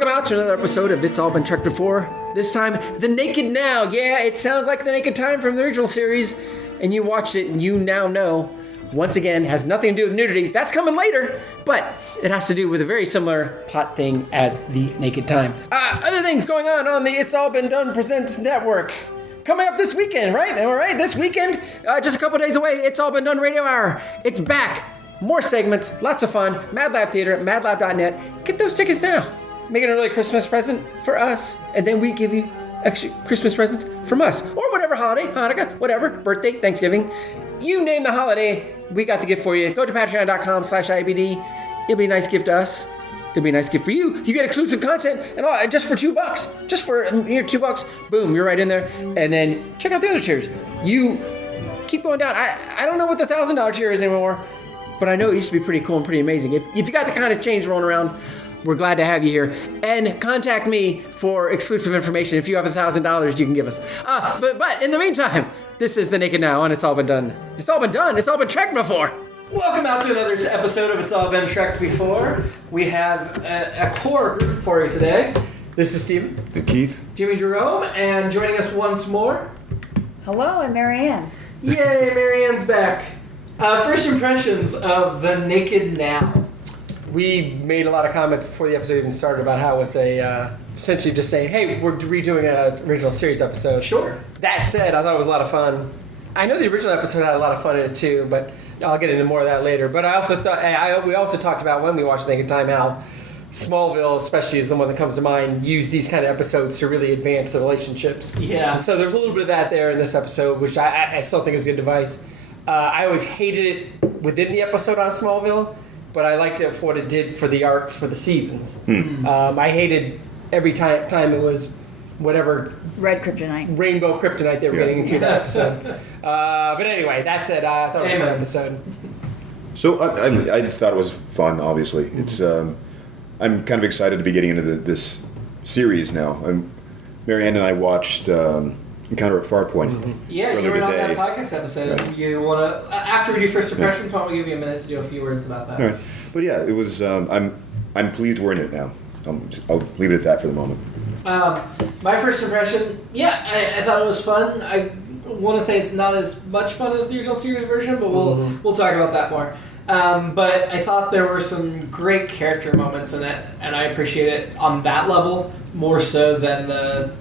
Welcome out to another episode of It's All Been Trekked Before. This time, The Naked Now. Yeah, it sounds like The Naked Time from the original series, and you watched it and you now know, once again, has nothing to do with nudity. That's coming later, but it has to do with a very similar plot thing as The Naked Time. Other things going on the It's All Been Done Presents network. Coming up this weekend, right? All right, this weekend, just a couple days away, It's All Been Done Radio Hour. It's back. More segments, lots of fun. Mad Lab Theater, madlab.net. Get those tickets now. Make it an early Christmas present for us, and then we give you extra Christmas presents from us. Or whatever holiday, Hanukkah, whatever, birthday, Thanksgiving. You name the holiday, we got the gift for you. Go to patreon.com/IABD. It'll be a nice gift to us. It'll be a nice gift for you. You get exclusive content and all, just for $2. Just for $2. Boom, you're right in there. And then check out the other tiers. You keep going down. I don't know what the $1,000 tier is anymore, but I know it used to be pretty cool and pretty amazing. If you got the kind of change rolling around, we're glad to have you here. And contact me for exclusive information. If you have $1,000, you can give us. But in the meantime, this is The Naked Now, and It's All Been Done. It's all been done. It's all been trekked before. Welcome out to another episode of It's All Been Trekked Before. We have a core group for you today. This is Steven. And Keith. Jimmy-Jerome, and joining us once more. Hello, I'm Marianne. Yay, Marianne's back. First impressions of The Naked Now. We made a lot of comments before the episode even started about how it was essentially just saying, hey, we're redoing an original series episode. Sure. That said, I thought it was a lot of fun. I know the original episode had a lot of fun in it too, but I'll get into more of that later. But I also thought, we also talked about when we watched Naked Time how Smallville, especially, is the one that comes to mind, used these kind of episodes to really advance the relationships. Yeah. So there's a little bit of that there in this episode, which I still think is a good device. I always hated it within the episode on Smallville, but I liked it for what it did for the arcs for the seasons. I hated every time it was whatever Red Kryptonite. Rainbow Kryptonite they were getting into that episode. But anyway, that said, I thought it was a fun episode. So I thought it was fun, obviously. It's I'm kind of excited to be getting into this series now. Marianne and I watched Encounter at Farpoint. Yeah, you were on that podcast episode. Right. You want to, after we do first impressions, why don't we give you a minute to do a few words about that? All right. But yeah, it was. I'm pleased we're in it now. I'll leave it at that for the moment. My first impression, I thought it was fun. I want to say it's not as much fun as the original series version, but we'll talk about that more. But I thought there were some great character moments in it, and I appreciate it on that level more so than the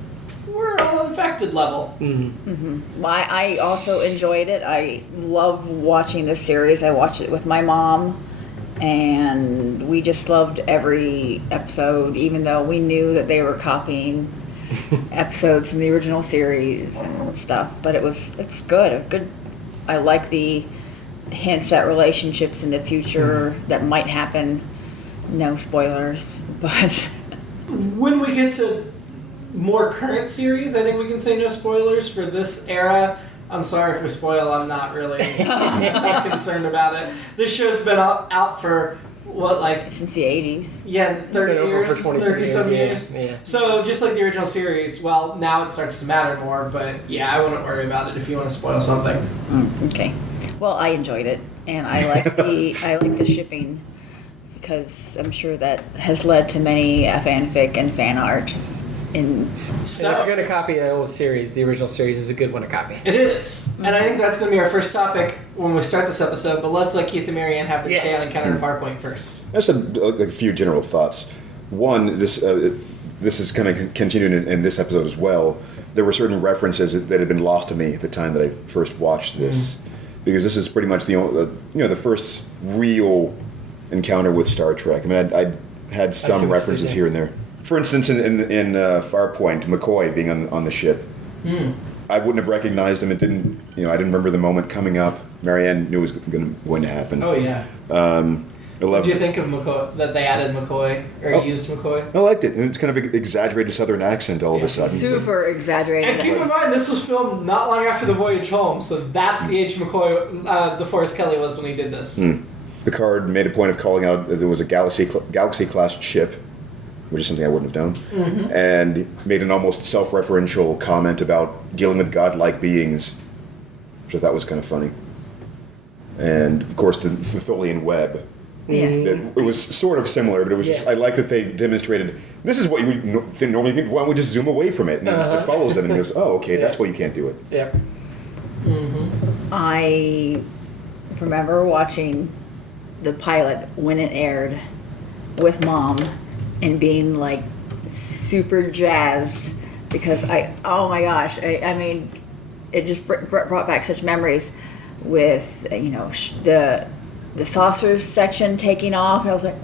we're all infected level. Well, I also enjoyed it. I love watching this series. I watched it with my mom, and we just loved every episode, even though we knew that they were copying episodes from the original series and stuff. But it's good. I like the hints at relationships in the future that might happen. No spoilers, but when we get to more current series, I think we can say no spoilers for this era. I'm sorry if we spoil, I'm not really concerned about it. This show's been out for, since the 80s. Yeah, 30 years, 30-some years. Yeah. So just like the original series, well, now it starts to matter more, but yeah, I wouldn't worry about it if you want to spoil something. Okay. Well, I enjoyed it, and I like the shipping, because I'm sure that has led to many fanfic and fan art. So if you're going to copy an old series, the original series is a good one to copy. It is. And I think that's going to be our first topic when we start this episode, but let's let Keith and Marianne have the say on Encounter at Farpoint first. I just had a few general thoughts. One, this is kind of continuing in this episode as well. There were certain references that had been lost to me at the time that I first watched this, because this is pretty much the first real encounter with Star Trek. I mean, I had some references here and there. For instance, in Farpoint, McCoy being on the ship, I wouldn't have recognized him. It didn't, I didn't remember the moment coming up. Marianne knew it was going to happen. Oh yeah. What do you think of McCoy? That they added McCoy or used McCoy? I liked it. It's kind of an exaggerated Southern accent all of a sudden. Super exaggerated. And keep in mind, this was filmed not long after the voyage home, so that's the age McCoy, DeForest Kelley was when he did this. Picard made a point of calling out that there was a Galaxy-class ship, which is something I wouldn't have done, and made an almost self-referential comment about dealing with godlike beings, which I thought was kind of funny. And, of course, the Tholian web Yes. It was sort of similar, but it was just, I like that they demonstrated, this is what you would normally think, why don't we just zoom away from it? And it follows them and goes, oh, okay, that's why you can't do it. Yep. I remember watching the pilot when it aired with Mom and being like super jazzed because oh my gosh, I mean, it just brought back such memories with, the saucers section taking off. I was like,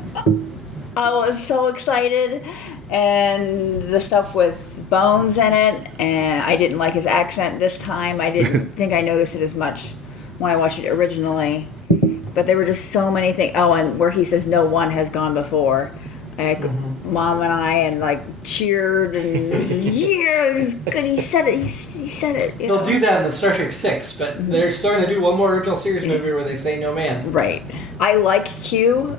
I was so excited. And the stuff with Bones in it, and I didn't like his accent this time. I didn't think I noticed it as much when I watched it originally. But there were just so many things. Oh, and where he says no one has gone before. Mom and I cheered and yeah, it was good. He said it. He said it. They'll do that in the Star Trek 6, but they're starting to do one more original series movie where they say no man. Right. I like Q.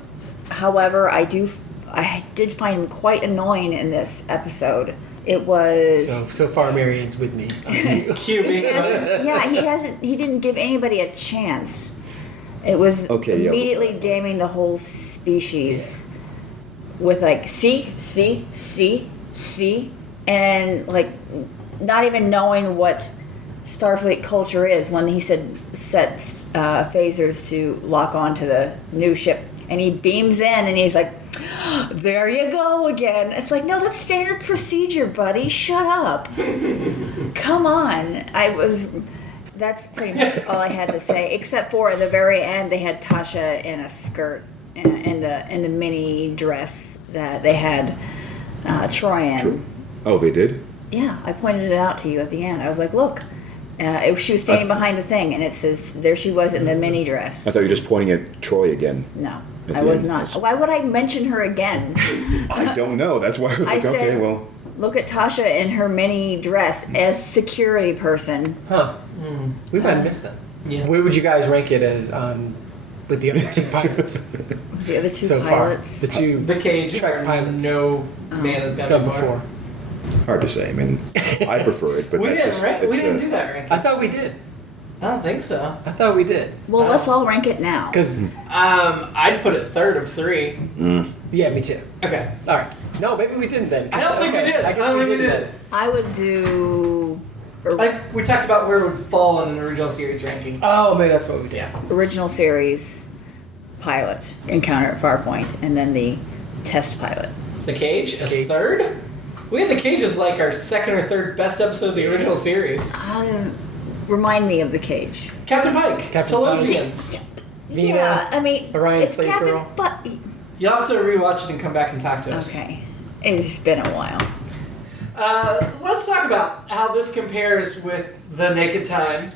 However, I did find him quite annoying in this episode. It was so far Marianne's with me. Q being he didn't give anybody a chance. It was immediately damning the whole species with see, and not even knowing what Starfleet culture is when he said set phasers to lock onto the new ship, and he beams in and he's like, there you go again. It's like, no, that's standard procedure, buddy. Shut up. Come on. That's pretty much all I had to say, except for at the very end they had Tasha in a skirt in the mini dress that they had Troy in. True. Oh, they did? Yeah, I pointed it out to you at the end. I was like, look. She was standing behind the thing, and it says, there she was in the mini dress. I thought you were just pointing at Troy again. No, I was not. Why would I mention her again? I don't know. That's why I was well. Look at Tasha in her mini dress as security person. Huh. We might have missed that. Yeah. Where would you guys rank it as with the other two pilots? The other two so pilots? Far, the Cage Trek pilots. No man has gone before. Hard to say. I mean, I prefer it, but we that's didn't, just... right? We didn't do that ranking. I thought we did. I don't think so. I thought we did. Well, let's all rank it now. Because I'd put it third of 3. yeah, me too. Okay. All right. No, maybe we didn't then. I don't think we did. I guess we did. I would do we talked about where it would fall in an original series ranking. Oh, maybe that's what we did. Yeah. original series pilot, Encounter at Farpoint, and then the test pilot. The Cage as third? We had The Cage as our second or third best episode of the original series. Remind me of the Cage. Captain Pike. Captain Telosians. Vina, yeah, I mean, Orion it's Slave Captain, Girl. but You'll have to rewatch it and come back and talk to us. okay, it's been a while. Let's talk about how this compares with The Naked Time,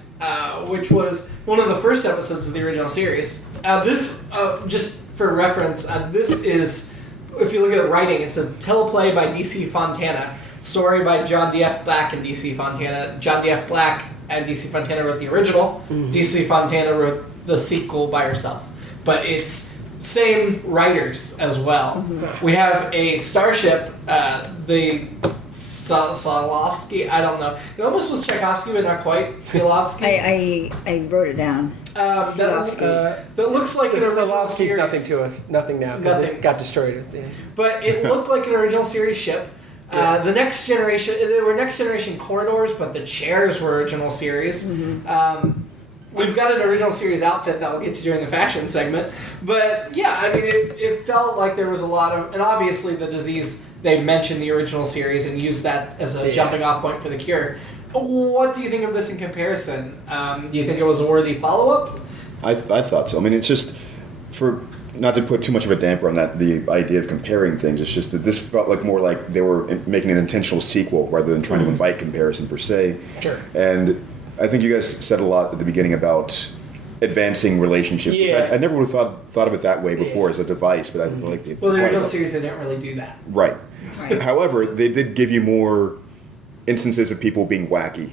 which was one of the first episodes of the original series. This, just for reference, this is, if you look at the writing, it's a teleplay by D.C. Fontana, story by John D.F. Black and D.C. Fontana. John D.F. Black and D.C. Fontana wrote the original. D.C. Fontana wrote the sequel by herself. But it's same writers as well. We have a starship, the Solovsky, I don't know. It almost was Tchaikovsky, but not quite. Solovsky. I wrote it down. That looks like an original series. Nothing to us. Nothing now. Because it got destroyed at the end. But it looked like an original series ship. The Next Generation, there were Next Generation corridors, but the chairs were original series. We've got an original series outfit that we'll get to during the fashion segment. But yeah, I mean, it felt like there was a lot of, and obviously the disease, they mentioned the original series and used that as a jumping off point for the cure. What do you think of this in comparison? Do you think it was a worthy follow-up? I thought so. I mean, it's just, for not to put too much of a damper on that, the idea of comparing things, it's just that this felt more like they were making an intentional sequel rather than trying to invite comparison per se. Sure. And I think you guys said a lot at the beginning about advancing relationships. Yeah. Which I never would have thought of it that way before as a device, but I like the... Well, the original series, they didn't really do that. Right. However, they did give you more instances of people being wacky.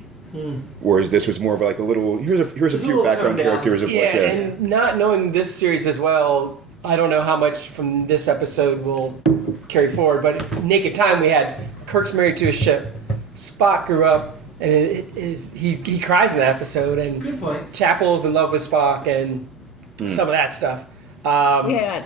Whereas this was more of a little, here's a few background characters of and not knowing this series as well, I don't know how much from this episode will carry forward, but Naked Time we had Kirk's married to a ship, Spock grew up, and he cries in that episode, and Good point. Chapel's in love with Spock, and some of that stuff.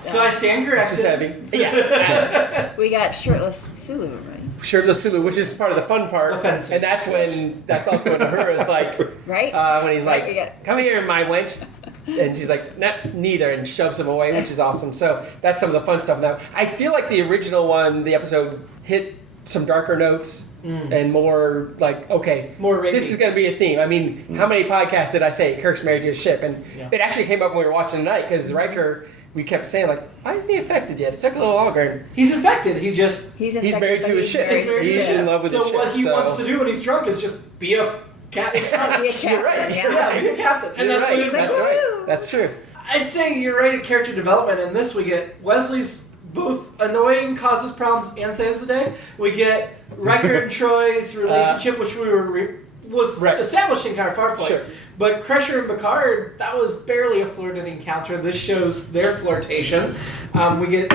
So I stand corrected. Which is heavy. Yeah. We got shirtless Sulu, right? Shirtless Sulu, which is part of the fun part. Offensive. And that's also when Uhura's like, Right? when he's Right, like, we got- come here, my wench. And she's like, neither, and shoves him away, which is awesome. So that's some of the fun stuff now. I feel like the original one, the episode, hit some darker notes and more like, okay, More rapey. this is going to be a theme. I mean, how many podcasts did I say Kirk's married to his ship? And it actually came up when we were watching tonight because Riker, we kept saying like, why isn't he affected yet? It took a little longer. He's infected. He's He's infected, married but to his he's ship. married to He's his ship. in love with his So ship. what he wants to do when he's drunk is just be a captain. Be a captain, right. yeah. Be a captain. And You're that's right. what he's That's like, right. woo! That's true. I'd say you're right at character development. In this, we get Wesley's both annoying, causes problems, and saves the day. We get Riker and Troy's relationship, which we was established in kind of Farpoint. Sure. But Crusher and Picard, that was barely a flirted encounter. This shows their flirtation. We get,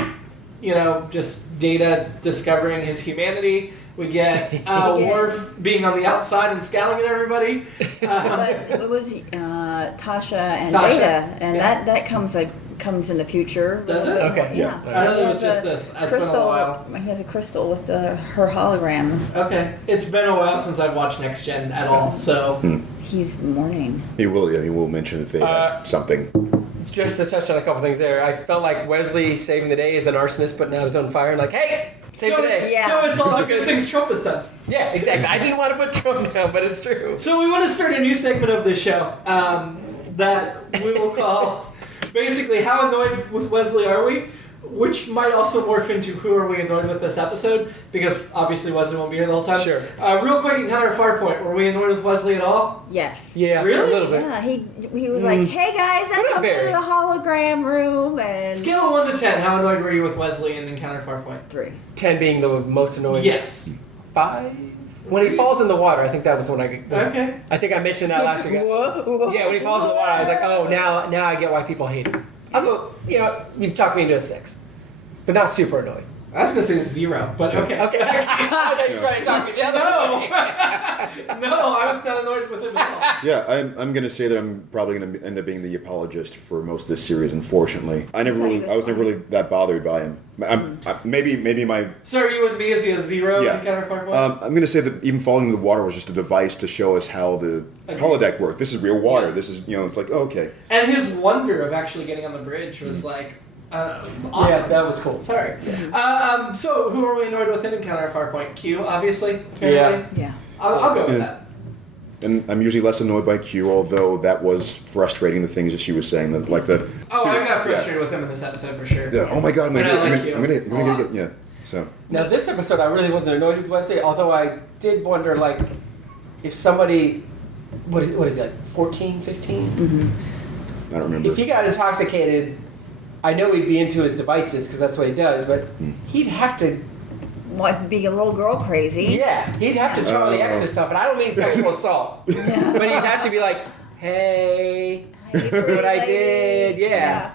just Data discovering his humanity. We get Worf being on the outside and scowling at everybody. But it was Tasha and Tasha, Data, and yeah. that comes in the future. Does it? Okay. Yeah. I thought it was He has just a this. It's been a crystal. while. He has a crystal with her hologram. Okay. It's been a while since I've watched Next Gen at all, so... He's mourning. He will mention that they had something. Just to touch on a couple things there, I felt like Wesley saving the day is an arsonist putting out his own fire and like, hey, save the day. Yeah. So it's all the good things Trump has done. Yeah, exactly. I didn't want to put Trump down, but it's true. So we want to start a new segment of this show that we will call basically How Annoyed with Wesley Are We? Which might also morph into Who Are We Annoyed With This Episode, because obviously Wesley won't be here the whole time. Sure. Real quick, Encounter Farpoint, were we annoyed with Wesley at all? Yes. Yeah, Really? a little bit. Yeah, he was like, "Hey guys, But I'm not coming to very. the hologram room," and Scale of 1 to 10, how annoyed were you with Wesley in Encounter Farpoint? 3. 10 being the most annoying. Yes. 5? When he falls in the water, I think that was when Okay. I think I mentioned that last week. Whoa. Yeah, when he falls in the water, I was like, oh, now I get why people hate him. I'll go, you've talked me into a 6. But not super annoying. I was going to say 0, but okay. Okay. I thought you were trying to talk me the other way. No, I was not annoyed with him at all. Yeah, I'm going to say that I'm probably going to end up being the apologist for most of this series. Unfortunately, I was never really that bothered by him. Maybe my. So are you with me? Is he a 0 in Encounter Farpoint? I'm going to say that even falling into the water was just a device to show us how the holodeck worked. This is real water. Yeah. This is it's like okay. And his wonder of actually getting on the bridge was like awesome. Yeah, that was cool. Sorry. So who are we annoyed with in Encounter Farpoint? Q, obviously. Apparently. Yeah. I'll go with Yeah. that. And I'm usually less annoyed by Q, although that was frustrating. The things that she was saying, that like the. Oh, I got frustrated with him in this episode for sure. Yeah. Oh my God! I'm And I like gonna Q get a lot. yeah. So. Now, this episode, I really wasn't annoyed with Wesley, although I did wonder, like, if somebody, what is that, 14, 15? Mm-hmm. I don't remember. If he got intoxicated, I know he'd be into his devices, because that's what he does, but he'd have to, What, be a little girl crazy? yeah, he'd have to Charlie X this stuff, and I don't mean sexual assault, but he'd have to be like, hey, look what I did, yeah.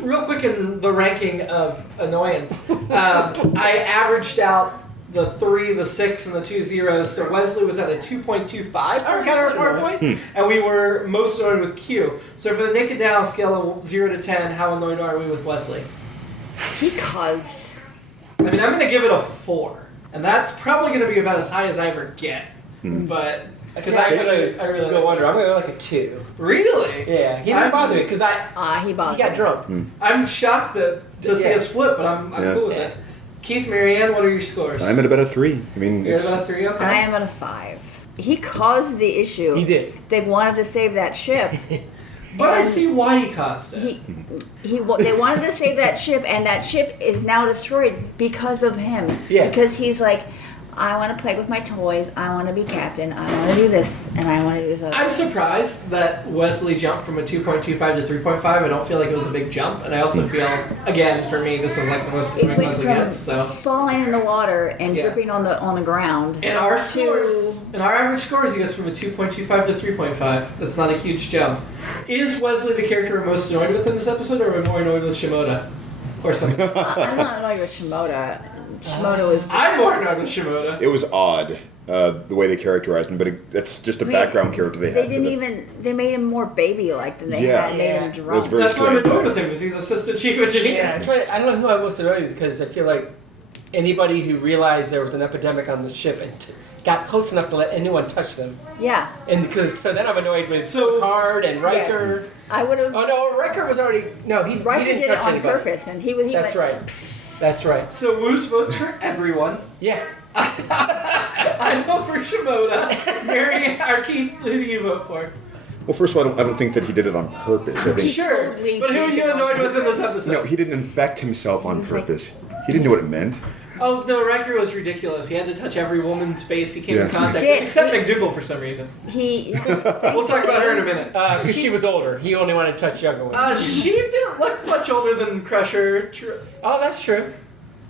Real quick in the ranking of annoyance, I averaged out the 3, the 6, and the 2 zeros. So Wesley was at a 2.25 for Encounter Farpoint, and we were most annoyed with Q. So for the Naked Now scale of 0 to 10, how annoyed are we with Wesley? He caused. I mean, I'm going to give it a 4, and that's probably going to be about as high as I ever get. But because I really go like under. I'm Wesley. going to go like a 2. Really? Yeah, he didn't bother me, because He he bothered got me. drunk. I'm shocked to see us flip, but I'm cool with Yeah. it. Keith, Marianne, what are your scores? I'm at about a 3. I mean, You're it's. at about a 3, okay. I am at a 5. He caused the issue. He did. They wanted to save that ship. But I And see why he caused it. They wanted to save that ship, and that ship is now destroyed because of him. Yeah. Because he's like, I want to play with my toys. I want to be captain. I want to do this, and I want to do this. I'm surprised that Wesley jumped from a 2.25 to 3.5. I don't feel like it was a big jump, and I also feel, again, for me, this is like the most It annoying went Wesley from gets. So falling in the water and Yeah. dripping on the ground. in our to- scores, in our average scores, he goes from a 2.25 to 3.5. That's not a huge jump. Is Wesley the character we're most annoyed with in this episode, or are we more annoyed with Shimoda? Or something? I'm not annoyed with Shimoda. Shimoda was. I'm more annoyed with Shimoda. It was odd. the way they characterized him, but that's just a background character they had. They made him more baby-like than they had made him drunk. It was very That's what I'm strange. annoyed with him, because he's assistant chief engineer. Yeah, I don't know who I was annoyed with, because I feel like anybody who realized there was an epidemic on the ship and got close enough to let anyone touch them. Yeah. And so then I'm annoyed with Picard and Riker. Yes. I would have. Oh no, Riker was already he Riker didn't did touch it on anybody. purpose, and he That's went, right. That's right. So Woos votes for everyone. Yeah. I vote for Shimoda. Marianne, or Keith, who do you vote for? Well, first of all, I don't think that he did it on purpose. I think Sure, totally but who are did you it on annoyed with in this episode? no, he didn't infect himself on was like- purpose. He didn't know what it meant. Oh, no, Riker was ridiculous. He had to touch every woman's face he came in Yeah. contact He with, did. except McDougal for some reason. We'll talk about her in a minute. Because she was older. He only wanted to touch younger women. She didn't look much older than Crusher. Oh, that's true.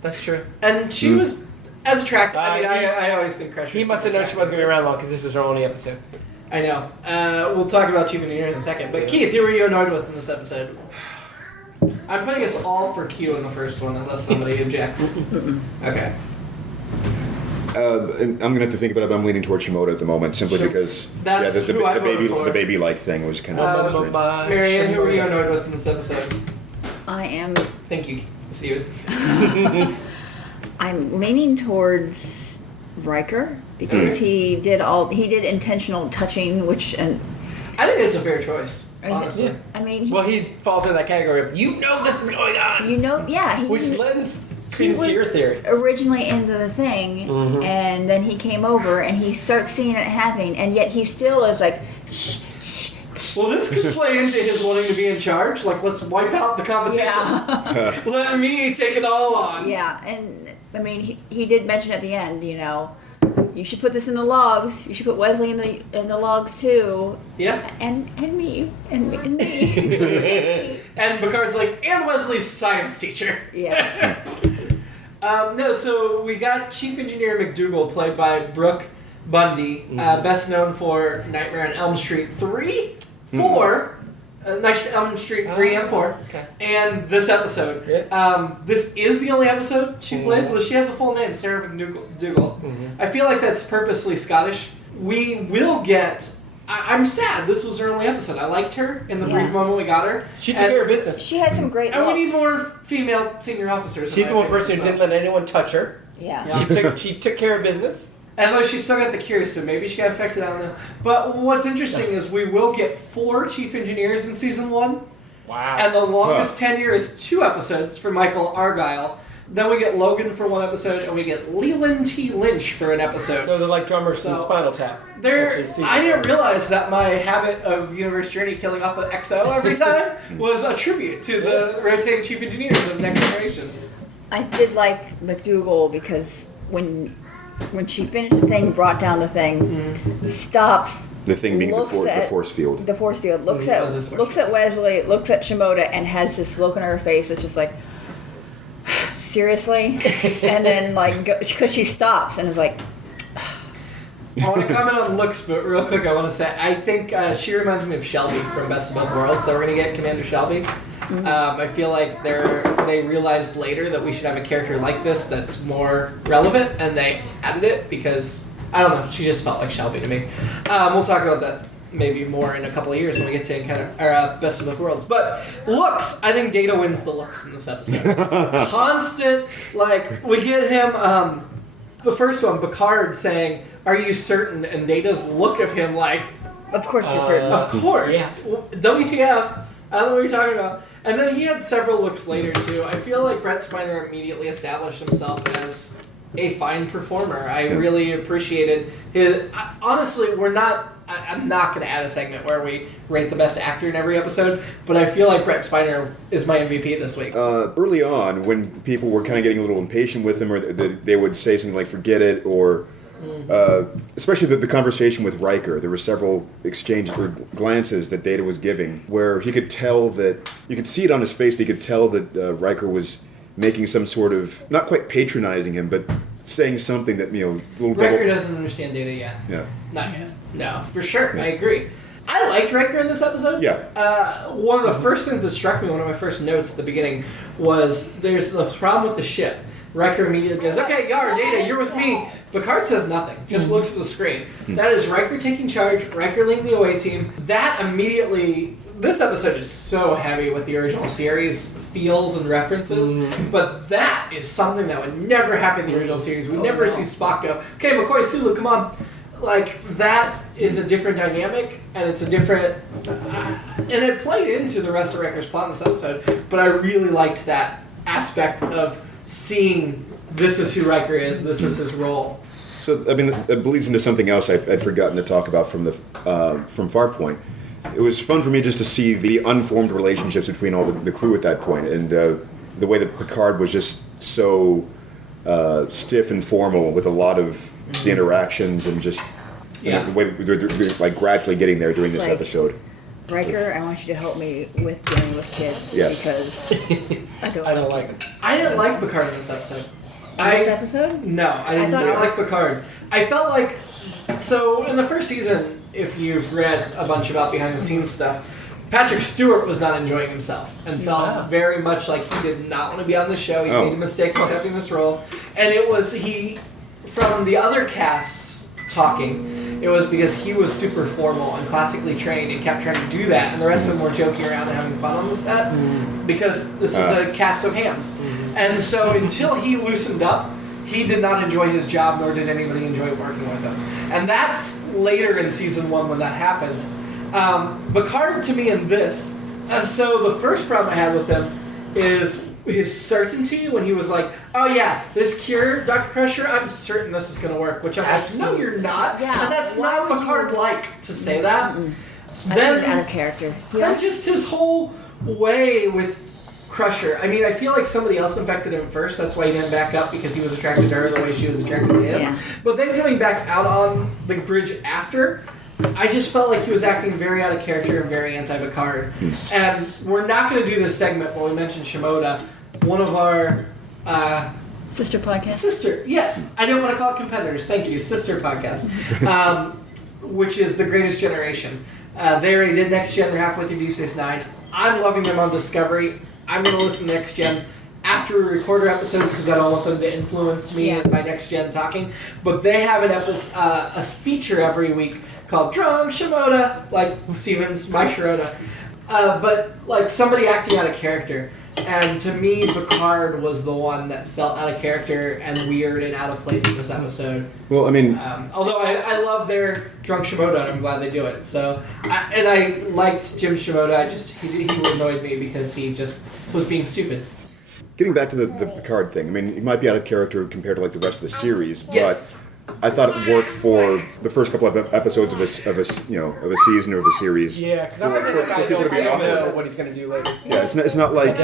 That's true. And she was as attractive. I mean, he- I always think Crusher. He must have known she wasn't going to be around long because this was her only episode. I know. We'll talk about Chief Engineer in a second. But Keith, who were you annoyed with in this episode? I'm putting us all for Q in the first one, unless somebody objects. Okay. And I'm gonna have to think about it, but I'm leaning towards Shimoda at the moment, simply Sure. because That's who I voted for. the baby-like thing was kind of strange. Marianne, who were you annoyed with in this episode? I am. Thank you, Steven. I'm leaning towards Riker because he did intentional touching, and I think it's a fair choice, honestly. I mean, Well, he falls into that category of, this is going on! he Which lends credence to your theory. originally into the thing, and then he came over and he starts seeing it happening, and yet he still is like, shh, shh, shh. Well, this could play into his wanting to be in charge. Like, let's wipe out the competition. Yeah. Let me take it all on. Yeah, and I mean, he did mention at the end, you should put this in the logs. You should put Wesley in the logs too. Yeah. And me and me. And Picard's like, and Wesley's science teacher. Yeah. No, so we got Chief Engineer McDougal, played by Brooke Bundy, best known for Nightmare on Elm Street 3, 4, Nightmare on Elm Street 3 and 4, okay. and this episode. This is the only episode she plays. She has a full name, Sarah McDougal. I feel like that's purposely Scottish. We will get... I'm sad. This was her only episode. I liked her in the brief moment we got her. She took care of business. She had some great And we looks. need more female senior officers. She's the one person who didn't let anyone touch her. Yeah. She took care of business. And though she's still got the cure, so maybe she got affected on them. But what's interesting is we will get 4 chief engineers in season 1. Wow. And the longest tenure is 2 episodes for Michael Argyle. Then we get Logan for 1 episode, and we get Leland T. Lynch for an episode. So they're like drummers in Spinal Tap. I didn't realize that my habit of Universe Journey killing off the XO every time was a tribute to the rotating chief engineers of Next Generation. I did like McDougal because when she finished the thing, brought down the thing, stops. The thing being the looks at force field. The force field looks That was his looks at Wesley, looks at Shimoda, and has this look on her face that's just like, seriously, and then because she stops and is like. I want to comment on looks, but real quick, I want to say I think she reminds me of Shelby from Best of Both Worlds. That we're going to get Commander Shelby. I feel like they realized later that we should have a character like this that's more relevant, and they added it because I don't know. She just felt like Shelby to me. We'll talk about that maybe more in a couple of years when we get to Best of Both Worlds. But looks, I think Data wins the looks in this episode. Constant, we get him. The first one, Picard saying, "Are you certain?" And Data's look of him like, Of course you're certain. "Of course, WTF? I don't know what you're talking about." And then he had several looks later too. I feel like Brett Spiner immediately established himself as a fine performer. I really appreciated his. Honestly, I'm not going to add a segment where we rate the best actor in every episode, but I feel like Brett Spiner is my MVP this week. Early on, when people were kind of getting a little impatient with him, or they would say something like "forget it," or especially the conversation with Riker, there were several exchanges or glances that Data was giving where he could tell that you could see it on his face. He could tell that Riker was making some sort of not quite patronizing him, but saying something that a little Riker double. doesn't understand Data yet. Yeah. Not yet. No, for sure. I agree. I liked Riker in this episode. Yeah. One of the first things that struck me, one of my first notes at the beginning, was there's the problem with the ship. Riker immediately goes, okay, Yar, Data, you're with me. Picard says nothing, just looks at the screen. That is Riker taking charge, Riker leading the away team. That immediately, this episode is so heavy with the original series feels and references, but that is something that would never happen in the original series. We never see Spock go, okay, McCoy, Sulu, come on. Like, that is a different dynamic, and it's a different... and it played into the rest of Riker's plot in this episode, but I really liked that aspect of seeing this is who Riker is, this is his role. So, I mean, it bleeds into something else I'd forgotten to talk about from Farpoint. It was fun for me just to see the unformed relationships between all the crew at that point, and the way that Picard was just so stiff and formal with a lot of the interactions and just the way that they're like gradually getting there during this episode. Riker, I want you to help me with dealing with kids. Yes. Because I don't like it. I didn't like Picard in this episode. This episode? No, I didn't like Picard. I felt like... So, in the first season, if you've read a bunch about behind-the-scenes stuff, Patrick Stewart was not enjoying himself and felt very much like he did not want to be on the show. He made a mistake accepting this role. And it was from the other casts talking, it was because he was super formal and classically trained and kept trying to do that, and the rest of them were joking around and having fun on the set because this is a cast of hams. And so until he loosened up, he did not enjoy his job, nor did anybody enjoy working with him. And that's later in season 1 when that happened. Picard, to me, in this, so the first problem I had with him is his certainty when he was like, oh yeah, this cure, Dr. Crusher, I'm certain this is going to work, which I'm like, no, you're not. Yeah, and that's not Picard like to say that. Then out of character. Then just his whole way with Crusher. I mean, I feel like somebody else infected him first. That's why he didn't back up, because he was attracted to her the way she was attracted to him. Yeah. But then coming back out on the bridge after, I just felt like he was acting very out of character and very anti-Picard. And we're not going to do this segment where we mentioned Shimoda, one of our... sister podcast? Sister, yes. I didn't want to call it competitors. Thank you. Sister podcast. Which is The Greatest Generation. They already did Next Gen. They're halfway through Deep Space Nine. I'm loving them on Discovery. I'm going to listen to Next Gen after we record our episodes because I don't want them to influence me and my Next Gen talking. But they have an a feature every week called Drunk Shimoda, like Stevens, My Shirota. But like somebody acting out of character. And to me, Picard was the one that felt out of character and weird and out of place in this episode. Well, I mean... although I love their Drunk Shimoda, and I'm glad they do it. So, I liked Jim Shimoda. He annoyed me because he just was being stupid. Getting back to the Picard thing, I mean, he might be out of character compared to like the rest of the series, Yes. but I thought it worked for the first couple of episodes of a season or of a series. Yeah, because I'm looking at I don't know what he's going to do later. Yeah, it's not like...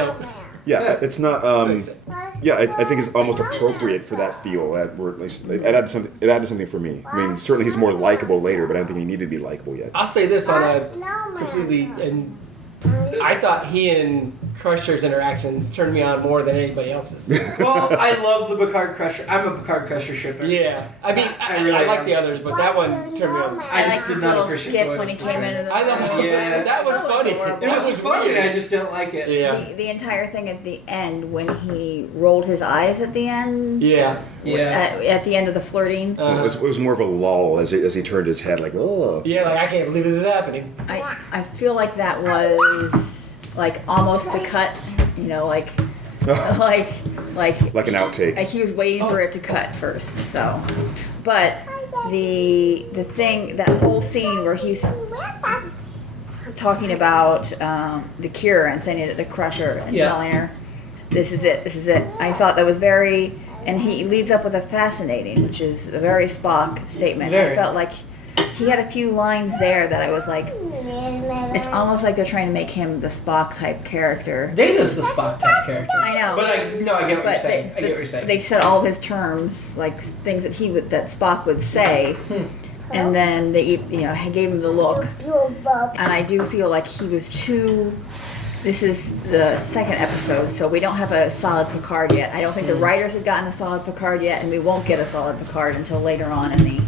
Yeah. It's not. I think it's almost appropriate for that feel. Where at least it added something for me. I mean, certainly he's more likable later, but I don't think he needed to be likable yet. I'll say this on a completely, and I thought he and Crusher's interactions turned me on more than anybody else's. Well, I love the Picard Crusher. I'm a Picard Crusher shipper. Yeah, I mean, I really like am. the others, but that one turned me on. I just did not appreciate skip the when he came into the I love Yeah, that was funny. adorable. It was funny, weird. I just didn't like it. Yeah. The entire thing at the end when he rolled his eyes at the end. Yeah. Yeah. At the end of the flirting. It was more of a lull as he turned his head, like, oh. Yeah, like I can't believe this is happening. I feel like that was like almost a cut, like Like an outtake. he was waiting for it to cut first. So, but the thing, that whole scene where he's talking about the cure and saying it to Crusher and telling her, this is it. I thought that was very, and he leads up with a fascinating, which is a very Spock statement. Very. I felt like he had a few lines there that I was like, it's almost like they're trying to make him the Spock type character. Data's the Spock type character. I know. But I get what you're saying. I get what you're saying. They said all of his terms, like things that that Spock would say, and then they gave him the look. And I do feel like he was too. This is the second episode, so we don't have a solid Picard yet. I don't think the writers have gotten a solid Picard yet, and we won't get a solid Picard until later on in the.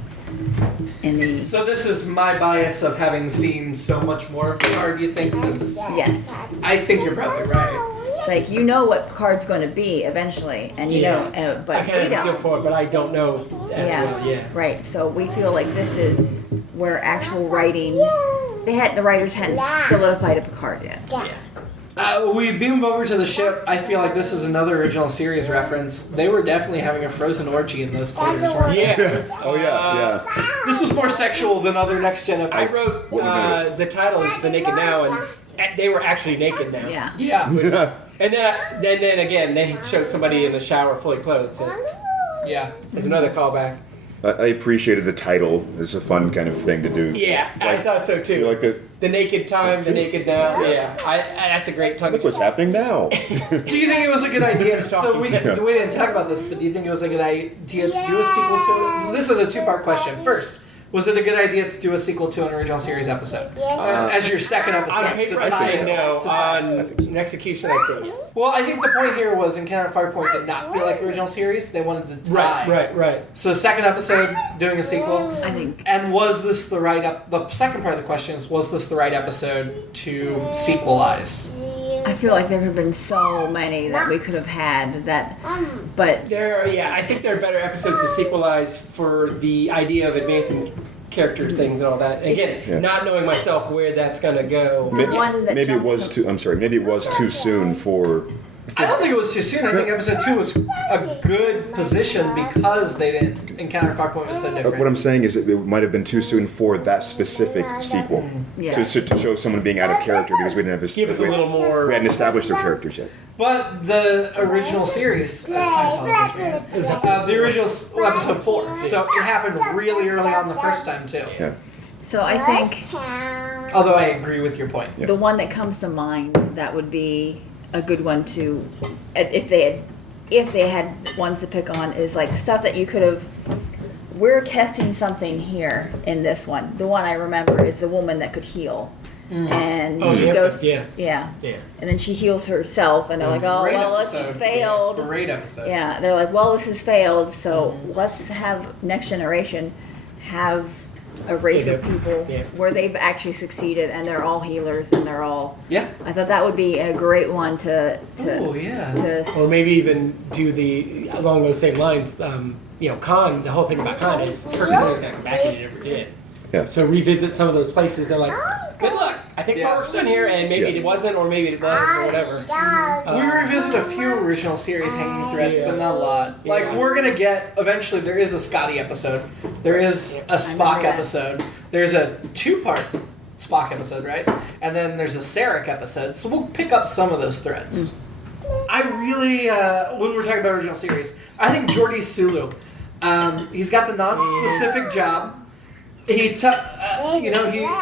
So this is my bias of having seen so much more of Picard, you think? Yes. I think you're probably right. It's like you know what Picard's going to be eventually, and you know, but I kind we of feel don't. for it, but I don't know as well. Yeah. Right. So we feel like this is where actual writing. The writers hadn't solidified a Picard yet. We beamed over to the ship. I feel like this is another original series reference. They were definitely having a frozen orgy in those quarters, weren't they? Yeah. Oh yeah. This was more sexual than other Next Gen I episodes. wrote noticed. the title is The Naked Now, and they were actually naked now. Yeah. Yeah. And then again, they showed somebody in the shower fully clothed. So Yeah. there's another callback. I appreciated the title. It's a fun kind of thing to do. Yeah, I thought so too. You like the The Naked Time, The Naked Now. Yeah, that's a great tongue. look what's happening now. Do you think it was a good idea? So we didn't talk about this, but do you think it was a good idea to do a sequel to it? This is a two-part question. First, was it a good idea to do a sequel to an original series episode as your second episode? On paper, to I tie say it? no. To tie it. On an execution, I say yes. Well, I think the point here was Encounter Farpoint did not feel like original series. They wanted to tie. Right. So second episode, doing a sequel. I think. And was this the right? The second part of the question is: was this the right episode to sequelize? I feel like there have been so many that we could have had that, but I think there are better episodes to sequelize for the idea of advancing character things and all that. Again, not knowing myself where that's gonna go. one that Maybe it jumps was up- too. I'm sorry. Maybe it was too soon for. I don't think it was too soon. I think episode 2 was a good position because they didn't Encounter Farpoint was so different. What I'm saying is it might have been too soon for that specific sequel Yeah. to show someone being out of character because we didn't have Give us a little more. we hadn't established their characters yet. But the original series, I apologize, man. It was the original episode 4, so it happened really early on the first time too. Yeah. So I think Although I agree with your point. Yeah. the one that comes to mind that would be a good one to, if they had ones to pick on, is like stuff that you could have. We're testing something here in this one. The one I remember is the woman that could heal, and Oh, she yeah, goes, yeah. and then she heals herself, and they're like, oh Great well, it's episode. failed. Great episode. Yeah, they're like, well, this has failed, so let's have Next Generation have a race of people where they've actually succeeded and they're all healers and they're all. Yeah. I thought that would be a great one to. Oh yeah. Or maybe even do along those same lines. Khan. The whole thing about Khan is Kirk is always going back and he never did. Yeah. So revisit some of those places. They're like, good luck. I think my work's done here, and maybe it wasn't, or maybe it was, or whatever. We revisit a few original series hanging threads, but not a lot. Like we're gonna get eventually. There is a Scotty episode. There is a Spock that. episode. There's a 2-part Spock episode, right? And then there's a Sarek episode. So we'll pick up some of those threads. I really, when we're talking about original series, I think Geordie Sulu. He's got the non-specific job.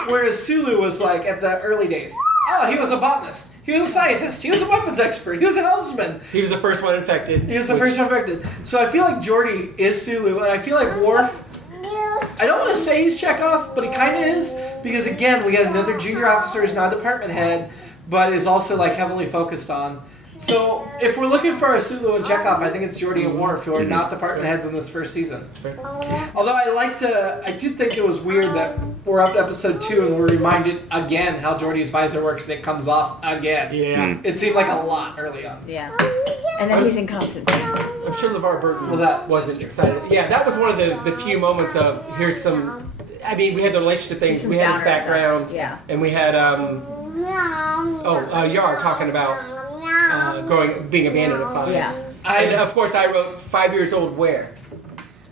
Whereas Sulu was like at the early days. Oh, he was a botanist. He was a scientist. He was a weapons expert. He was a helmsman. He was the first one infected. He was the first one infected. So I feel like Geordie is Sulu, and I feel like Worf. I don't want to say he's Chekhov, but he kind of is because again, we got another junior officer who's not a department head, but is also like heavily focused on. So if we're looking for a Sulu and Chekhov, I think it's Geordie and Worf who are not department heads in this first season. Although I did think it was weird that we're up to episode 2 and we're reminded again how Geordie's visor works and it comes off again. Yeah. It seemed like a lot early on. Yeah, and then he's in constant pain. I'm sure LeVar Burton That wasn't excited. Yeah, that was one of the few moments of here's some. I mean, we had the relationship things. Some We had his downer background. stuff, yeah. And we had Yar talking about being abandoned at 5. Yeah. And of course, I wrote 5 years old. Where?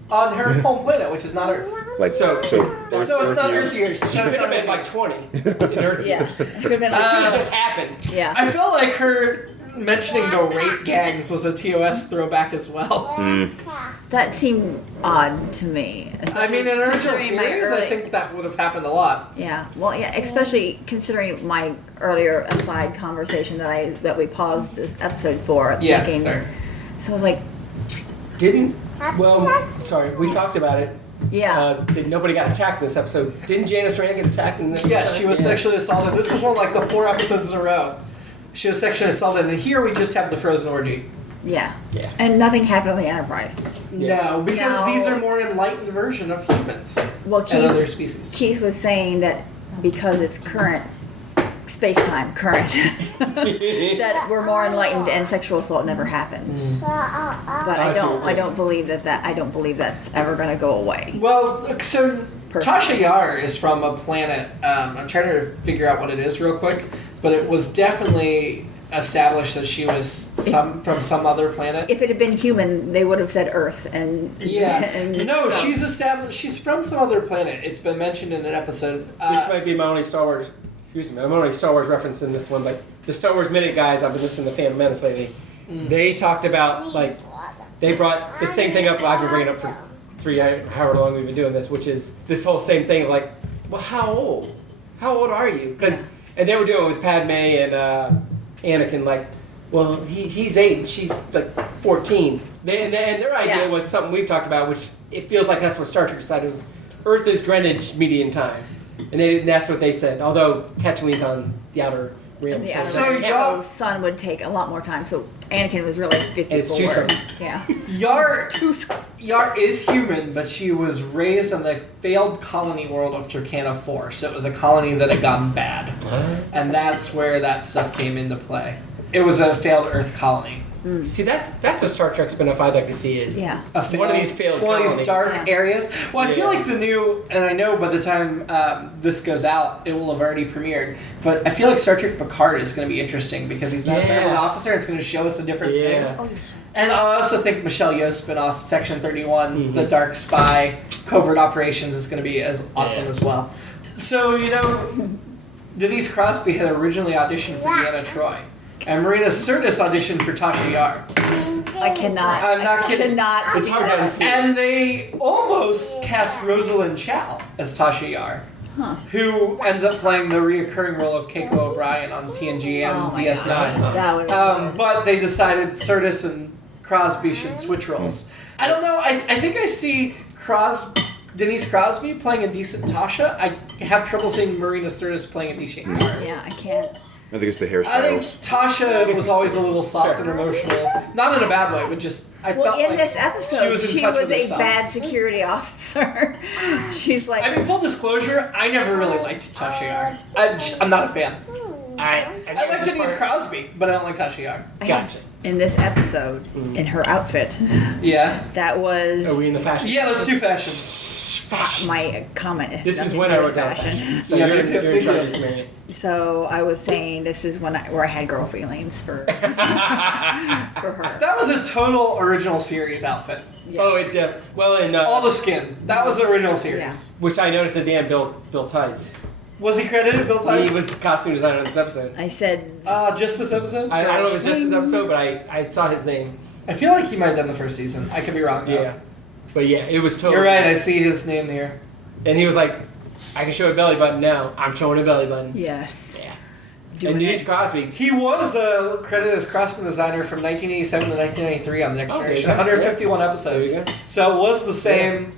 On her home planet, which is not Earth. Like So So it's not Earth years. She could have been like 20 in Earth. Yeah, it could have been like. It just happened. Yeah. I felt like her mentioning the rape gangs was a TOS throwback as well. That seemed odd to me. I mean, in original Considering my series, I early- think that would have happened a lot. Yeah, well, yeah, especially considering my earlier aside conversation that we paused this episode for. Yeah, thinking, sorry. So I was like, Sorry, we talked about it. yeah, Nobody got attacked in this episode. Didn't Janice Rand get attacked in this? Yes, she was sexually assaulted. This was one of like the 4 episodes in a row. She was sexually assaulted, and here we just have the frozen orgy. yeah, Yeah. and nothing happened on the Enterprise. Yeah. No, because No. these are more enlightened version of humans Well, and other Keith species. was saying that because it's current space-time current that we're more enlightened and sexual assault never happens. But I don't believe that's ever going to go away. Well, so Personally. Tasha Yar is from a planet. I'm trying to figure out what it is real quick, but it was definitely established that she was from some other planet. If it had been human, they would have said Earth and No, so. she's established. She's from some other planet. It's been mentioned in an episode. This might be my only Star Wars. Excuse me, my only Star Wars reference in this one. But the Star Wars Minute guys, I've been listening to Phantom Menace lately. They talked about they brought the same thing up. I've been bringing it up for however long we've been doing this, which is this whole same thing of well, how old? How old are you? And they were doing it with Padme and Anakin. Well, he's 8 and she's 14. And their idea was something we've talked about, which it feels like that's what Star Trek decided was Earth is Greenwich Median Time. And that's what they said, although Tatooine's on the outer rim. So y'all's son would take a lot more time. So Anakin was really 54. It's two sons. Yeah. Yar is human, but she was raised in the failed colony world of Turkana 4. So it was a colony that had gone bad. And that's where that stuff came into play. It was a failed Earth colony. See, that's a Star Trek spin-off I'd like to see is one of these failed one of colonies. these dark areas. Well, I feel like the new, and I know by the time this goes out, it will have already premiered, but I feel like Star Trek Picard is going to be interesting because he's not an officer. It's going to show us a different thing. And I also think Michelle Yeoh's spin-off, Section 31, the Dark Spy, Covert Operations, is going to be as awesome as well. So, Denise Crosby had originally auditioned for Deanna Troi. And Marina Sirtis auditioned for Tasha Yar. I cannot. I'm not kidding. It's hard to unsee. And they almost cast Rosalind Chow as Tasha Yar, who ends up playing the reoccurring role of Keiko O'Brien on TNG and DS9. That would But they decided Sirtis and Crosby should switch roles. I don't know. I think I see Denise Crosby playing a decent Tasha. I have trouble seeing Marina Sirtis playing a decent Yar. Yeah, I can't. I think it's the I think hairstyles. Tasha was always a little soft and emotional. Not in a bad way, but just I felt in like this episode, was in she touch was with a herself. bad security officer. She's like. I mean, full disclosure, I never really liked Tasha Yar. I'm not a fan. I like Denise Crosby, but I don't like Tasha Yar. Gotcha. In this episode, in her outfit, Yeah. that was Are we in the fashion? Yeah, let's do fashion. my comment. This is nothing when to I do wrote with down fashion. fashion. So Yeah, you're me too, in me charge too. of this, Marianne. So I was saying this is where I had girl feelings for for her. That was a total original series outfit. Yeah. Oh, it in All the skin. That was the original series. Yeah. which I noticed at the end, Bill Tice. Was he credited, Bill Tice? He was the costume designer on this episode. I said Just this episode? I don't know if it's just this episode, but I saw his name. I feel like he might have done the first season. I could be wrong. though. Yeah. But yeah, it was totally. You're right. I see his name here. And he was like, I can show a belly button now. I'm showing a belly button. yes. Yeah. Doing And Denise it. Crosby. He was credited as costume designer from 1987 to 1993 on The Next Oh, Generation. there you go. 151 episodes. There you go. So it was the same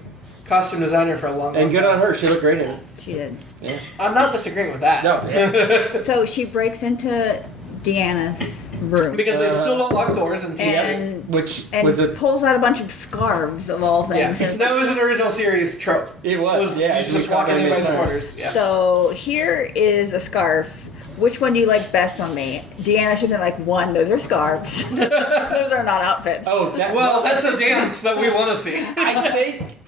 costume designer for a long And time. good on her. She looked great in it. She did. Yeah. I'm not disagreeing with that. No, yeah. So she breaks into Deanna's room Because they still don't lock doors in TV. and Which was a. pulls out a bunch of scarves of all Yeah, things. that was an original series trope. It was. Yeah, it's you just walk in anybody's quarters. Yeah. So here is a scarf. Which one do you like best on me? Deanna should have been like, one, those are scarves. Those are not outfits. Oh, Well, that's a dance that we want to see.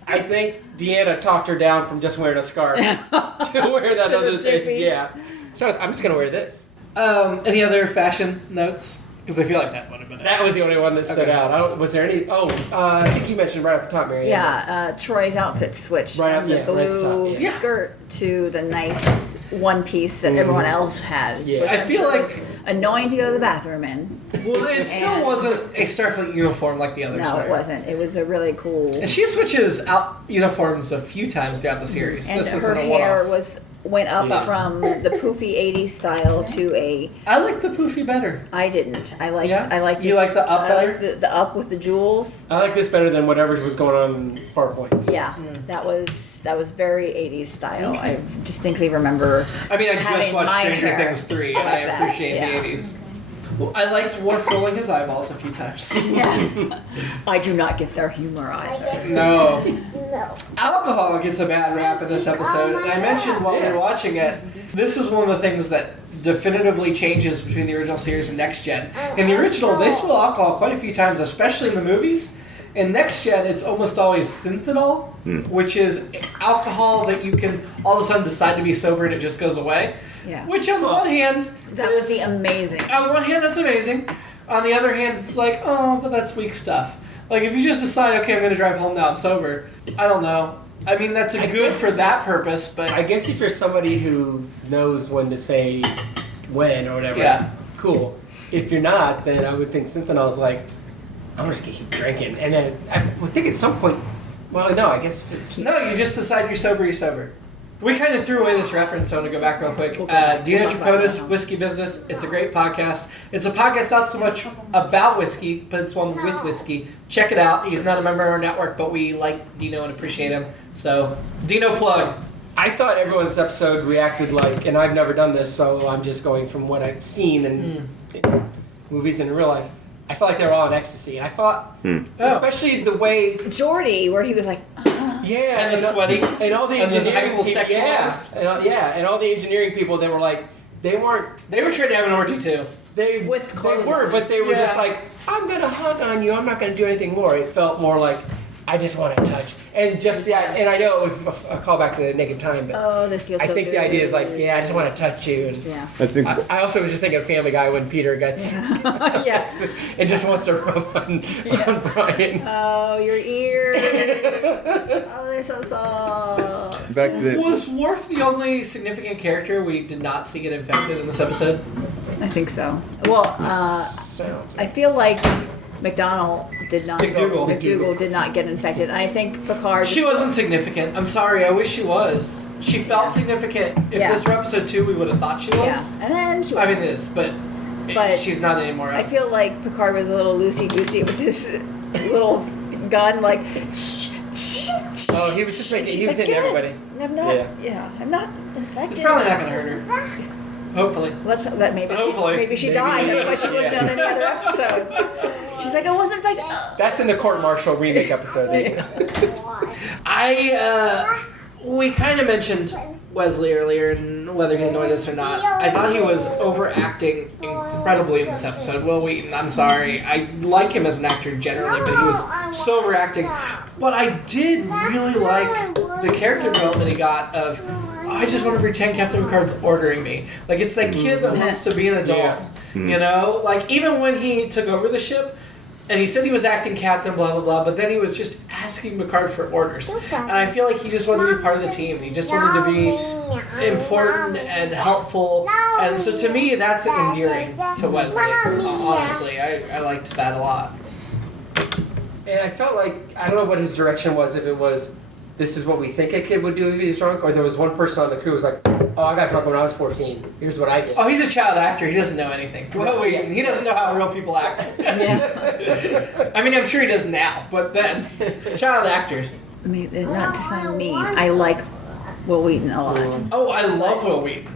I think Deanna talked her down from just wearing a scarf to wear that To the other thing. two-piece. Yeah. So I'm just gonna wear this. Any other fashion notes? Because I feel like that would have been it. That was the only one that stood Okay. out. Was there any? I think you mentioned right off the top, Marianne. Yeah, Troy's outfit switched Right from up- the yeah, right at the blue top, yeah. skirt to the nice one piece that everyone else has. Yeah. which I I'm feel sure like- is annoying to go to the bathroom in. Well, it still And- wasn't a Starfleet uniform like the others No, were. it wasn't. It was a really cool. And she switches out uniforms a few times throughout the series. And this her isn't a hair one-off. went up Yeah. from the poofy 80s style to a. I like the poofy better. I didn't. I like. Yeah? I like. You like the up I like the up with the jewels. I like this better than whatever was going on in Farpoint. Yeah, that was very 80s style. I distinctly remember. I mean, I just having watched my Stranger hair Things 3, and like I that, appreciate yeah. the 80s. Well, I liked Worf rolling his eyeballs a few times. Yeah. I do not get their humor either. No. Alcohol gets a bad rap in this episode, and I mentioned while we were watching it, this is one of the things that definitively changes between the original series and Next Gen. In the original, they swill alcohol quite a few times, especially in the movies. In Next Gen, it's almost always synthanol, which is alcohol that you can all of a sudden decide to be sober and it just goes away. Yeah. Which on the one hand, That would be amazing. on the one hand, that's amazing. On the other hand, it's like, oh, but that's weak stuff. Like, if you just decide, okay, I'm going to drive home now, I'm sober, I don't know. I mean, that's good for that purpose, but... I guess if you're somebody who knows when to say when or whatever, Yeah. cool. If you're not, then I would think Synthanol is like, I'm just going to keep drinking. And then I would think at some point, well, no, I guess if it's... No, you just decide you're sober, you're sober. We kind of threw away this reference, so I'm going to go back real quick. Dino Tripodis, Whiskey Business. It's a great podcast. It's a podcast not so much about whiskey, but it's one with whiskey. Check it out. He's not a member of our network, but we like Dino and appreciate him. So, Dino plug. I thought everyone's episode reacted like, and I've never done this, so I'm just going from what I've seen in movies and in real life. I felt like they were all in ecstasy. And I thought, especially the way... Jordy, where he was like... Yeah, And the sweaty. and all the And the engineering people, hypersexualized. and all the engineering people that were like, they weren't, They were trying to have an orgy, too. they were, but they were just like, I'm gonna hug on you. I'm not gonna do anything more. It felt more like, I just want to touch, and just and I know it was a callback to Naked Time, but Oh, this feels I so think good. the idea is like, yeah, I just want to touch you, and Yeah. I think I also was just thinking of Family Guy when Peter gets Yeah. and just wants to rub on Brian. Oh, your ear. Oh, they're so soft. back then. Was Worf the only significant character we did not see get infected in this episode? I think so. Well, Sounds. I feel like McDonald did not. McDougal. McDougal did not get infected. I think Picard. She wasn't significant. I'm sorry. I wish she was. She felt significant. If Yeah. this were episode 2, we would have thought she was. Yeah, and then she. I mean, it is, but she's not anymore. I feel like Picard was a little loosey-goosey with his little gun, like. Oh, he was just like, he was like, hitting "Good. everybody. I'm not. Yeah. Yeah, I'm not infected. It's probably not going to hurt her. Hopefully. That maybe. Hopefully. Maybe she Maybe. died. That's why she wasn't Yeah. on any other episodes. She's like, I wasn't infected. That's in the Court Martial remake episode. We kind of mentioned Wesley earlier and whether he annoyed us or not. I thought he was overacting incredibly in this episode. Will Wheaton, I'm sorry. I like him as an actor generally, but he was so overacting. But I did really like the character development he got of, I just want to pretend Captain Picard's ordering me. Like, it's that kid that wants to be an adult. Yeah. You know? Like, even when he took over the ship, and he said he was acting captain, blah, blah, blah, but then he was just asking Picard for orders. And I feel like he just wanted to be part of the team. He just wanted to be important and helpful. And so to me, that's endearing to Wesley. Honestly, I liked that a lot. And I felt like, I don't know what his direction was, if it was, this is what we think a kid would do if he's drunk, or there was one person on the crew who was like, oh, I got drunk when I was 14. Here's what I did. Oh, he's a child actor. He doesn't know anything. Well, he doesn't know how real people act. Yeah. I mean, I'm sure he does now, but then, child actors. I mean, not to sound mean, I like Will Wheaton a lot. Oh, I love Will Wheaton.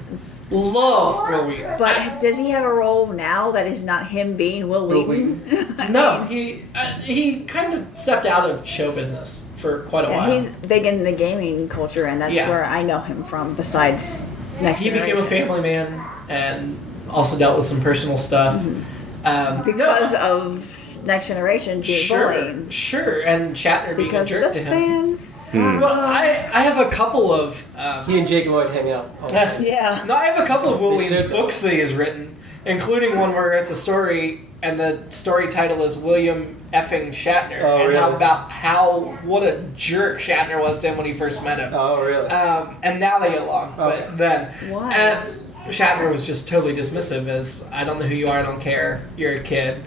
Love Will Wheaton. But does he have a role now that is not him being Will Wheaton? No, he kind of stepped out of show business for quite a Yeah, while. he's big in the gaming culture, and that's Yeah. where I know him from. Besides, Next He became a Generation. family man and also dealt with some personal stuff. Because of Next Generation being bullying. Sure, and Shatner being Because a jerk the to him. fans. Well, I have a couple of. He and Jacob would hang out all the time. Yeah. No, I have a couple of Will They Wheaton's should. books that he's written, including one where it's a story, and the story title is William effing Shatner, Oh, and really? what a jerk Shatner was to him when he first met him. Oh, really? And now they get along, Okay. but then Why? Shatner was just totally dismissive as, I don't know who you are, I don't care, you're a kid.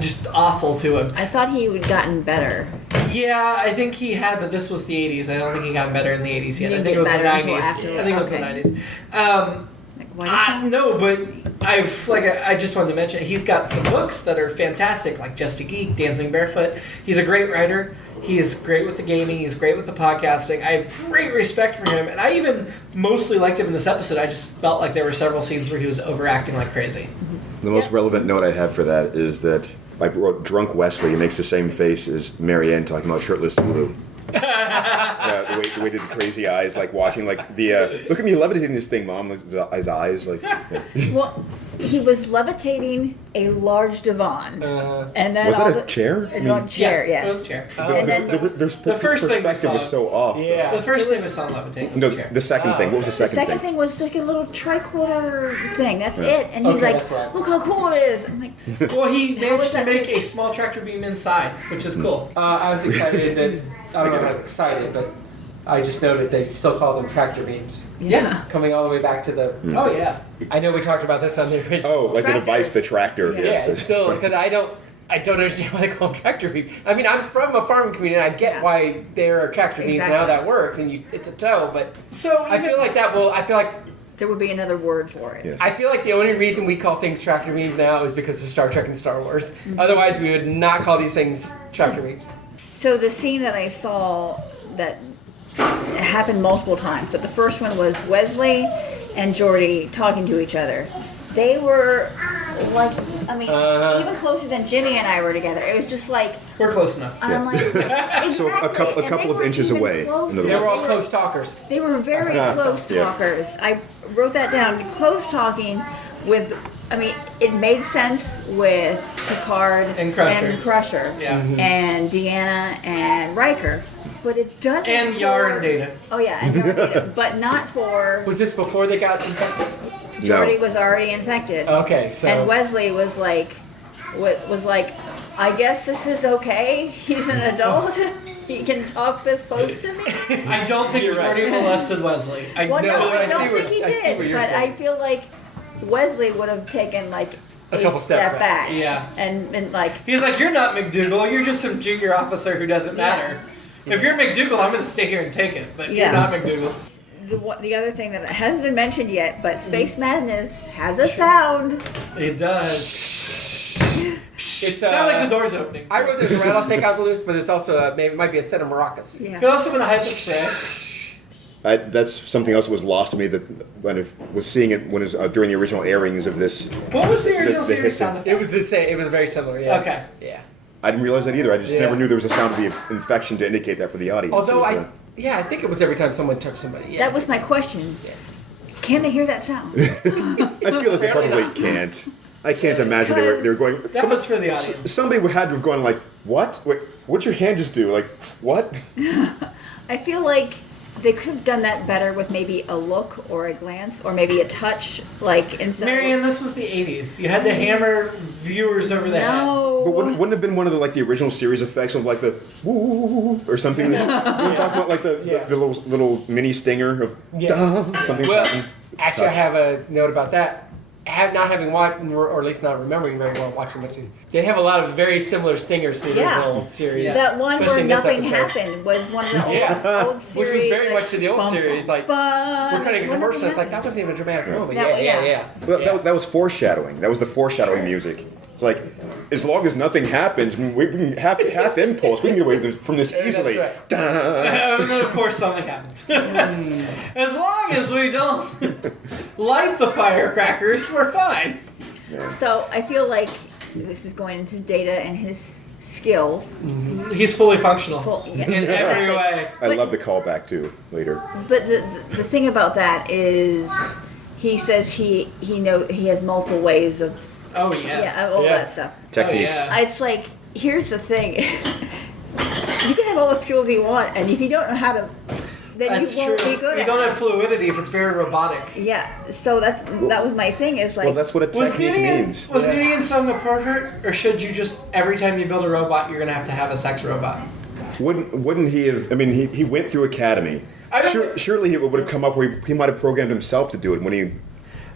Just awful to him. I thought he would gotten better. Yeah, I think he had, but this was the 80s. I don't think he got better in the 80s yet. He I didn't think it was get the better until 90s. after- I think it was the okay. 90s. Like, why No, but I just wanted to mention, he's got some books that are fantastic, like Just a Geek, Dancing Barefoot. He's a great writer. He's great with the gaming. He's great with the podcasting. I have great respect for him, and I even mostly liked him in this episode. I just felt like there were several scenes where he was overacting like crazy. The most relevant note I have for that is that I wrote Drunk Wesley. He makes the same face as Marianne talking about shirtless Lulu. The way he did the crazy eyes, like watching, like the look at me levitating this thing, Mom. His eyes, like. Yeah. Well, he was levitating a large divan, and then Was that a chair? A long chair, yes. It was a chair. And then- The first thing we perspective was saw- so off. Yeah. The first thing we saw levitate was No, a chair. the second thing. What was the The second second thing? thing was like a little tricorder thing. That's it. And he's Okay, like, that's right. "Look how cool it is." I'm like, Well, he How was managed to that make thing? a small tractor beam inside, which is cool. I was excited that I don't know if I was excited, but I just noted they still call them tractor beams. yeah. Coming all the way back to the. Oh yeah. I know we talked about this on the original. Oh, like the Tractors. device, the tractor. Yeah. Yes, Yeah, that's still funny. because I don't understand why they call them tractor beams. I mean, I'm from a farming community, and I get Yeah. why there are tractor beams and how Exactly. that works, and it's a tow. But So I feel like that will. I feel like There would be another word for it. Yes. I feel like the only reason we call things tractor beams now is because of Star Trek and Star Wars. Otherwise, we would not call these things tractor beams. So the scene that I saw that happened multiple times, but the first one was Wesley and Geordi talking to each other. They were like, I mean, even closer than Jimmy and I were together. It was just like, we're close enough. I'm like, exactly. So a couple And couple they of were inches even away, closer. in other They were all words. close talkers. They were very close Yeah. talkers. I wrote that down. Close talking with, I mean, it made sense with Picard And Crusher. Yeah. and Deanna and Riker, but it doesn't. And Yar and Data. Oh yeah, and Yar and Data, but not for. Was this before they got infected? Geordi was already infected. Okay, so And Wesley was like, I guess this is okay. He's an adult. He can talk this close to me. I don't think You're right. Jordy molested Wesley. I Well, know. no, I I don't see think what- he I see what did, you're but saying. I feel like Wesley would have taken like A couple steps back. Yeah. And like, He's like, you're not McDougal. You're just some junior officer who doesn't matter. If you're McDougal, I'm going to stay here and take it. But Yeah. you're not McDougal. the other thing that hasn't been mentioned yet, but Space Madness has a sound. It does. it's Sound like the door's opening. I wrote there's a rattlesnake out the loose, but there's also maybe it might be a set of maracas. Yeah. Could also been a hype spray. That's something else that was lost to me that when I was seeing it when it was during the original airings of this. What was the original The series hissing. sound effect? It was the same. It was very similar. Yeah. Okay. Yeah. I didn't realize that either. I just Yeah. never knew there was a sound of the infection to indicate that for the audience. Although It was, I think it was every time someone touched somebody. Yeah. That was my question. Can they hear that sound? I feel like they Apparently probably not. can't. I can't imagine they were going. That was for the audience. Somebody had to have gone like, "What? Wait, what'd your hand just do? Like, what?" I feel like they could have done that better with maybe a look or a glance or maybe a touch, like instead. Marianne, this was the 80s. You had to hammer viewers over the head. No. But wouldn't it have been one of the original series effects of like the woo or something? You know, talking about like the little mini stinger of something. Well, something. actually, I Touch. have a note about that. Not having watched, or at least not remembering very well watching much. They have a lot of very similar stingers to the Yeah. original series. Yeah. That one especially where in this nothing episode. happened was one of the Yeah. old series. Which was very like, much to the old bum, series, like, bum, We're cutting a when commercial. nothing It's like that happened. wasn't even a dramatic moment. No, Yeah. yeah. Well, that was foreshadowing. That was the foreshadowing music. It's like, as long as nothing happens, I mean, we can half impulse. We can get away from this That's easily. right. Duh. And then, of course, something happens. As long as we don't light the firecrackers, we're fine. So I feel like this is going into Data and his skills. He's fully functional Full- yeah, in every exactly. way. I love the callback too. Later, But the thing about that is, he says he has multiple ways of Oh, yes. all that stuff. techniques. yeah. It's like, here's the thing. You can have all the skills you want, and if you don't know how to, then That's you won't true. be good You at don't it. have fluidity if it's very robotic. Yeah, so that was my thing. Is like, Well, that's what a Was technique Gideon means. Sung a pervert, or should you just every time you build a robot, you're gonna have to have a sex robot? Wouldn't he have? I mean, he went through academy. I don't- Surely he would have come up where he might have programmed himself to do it when he.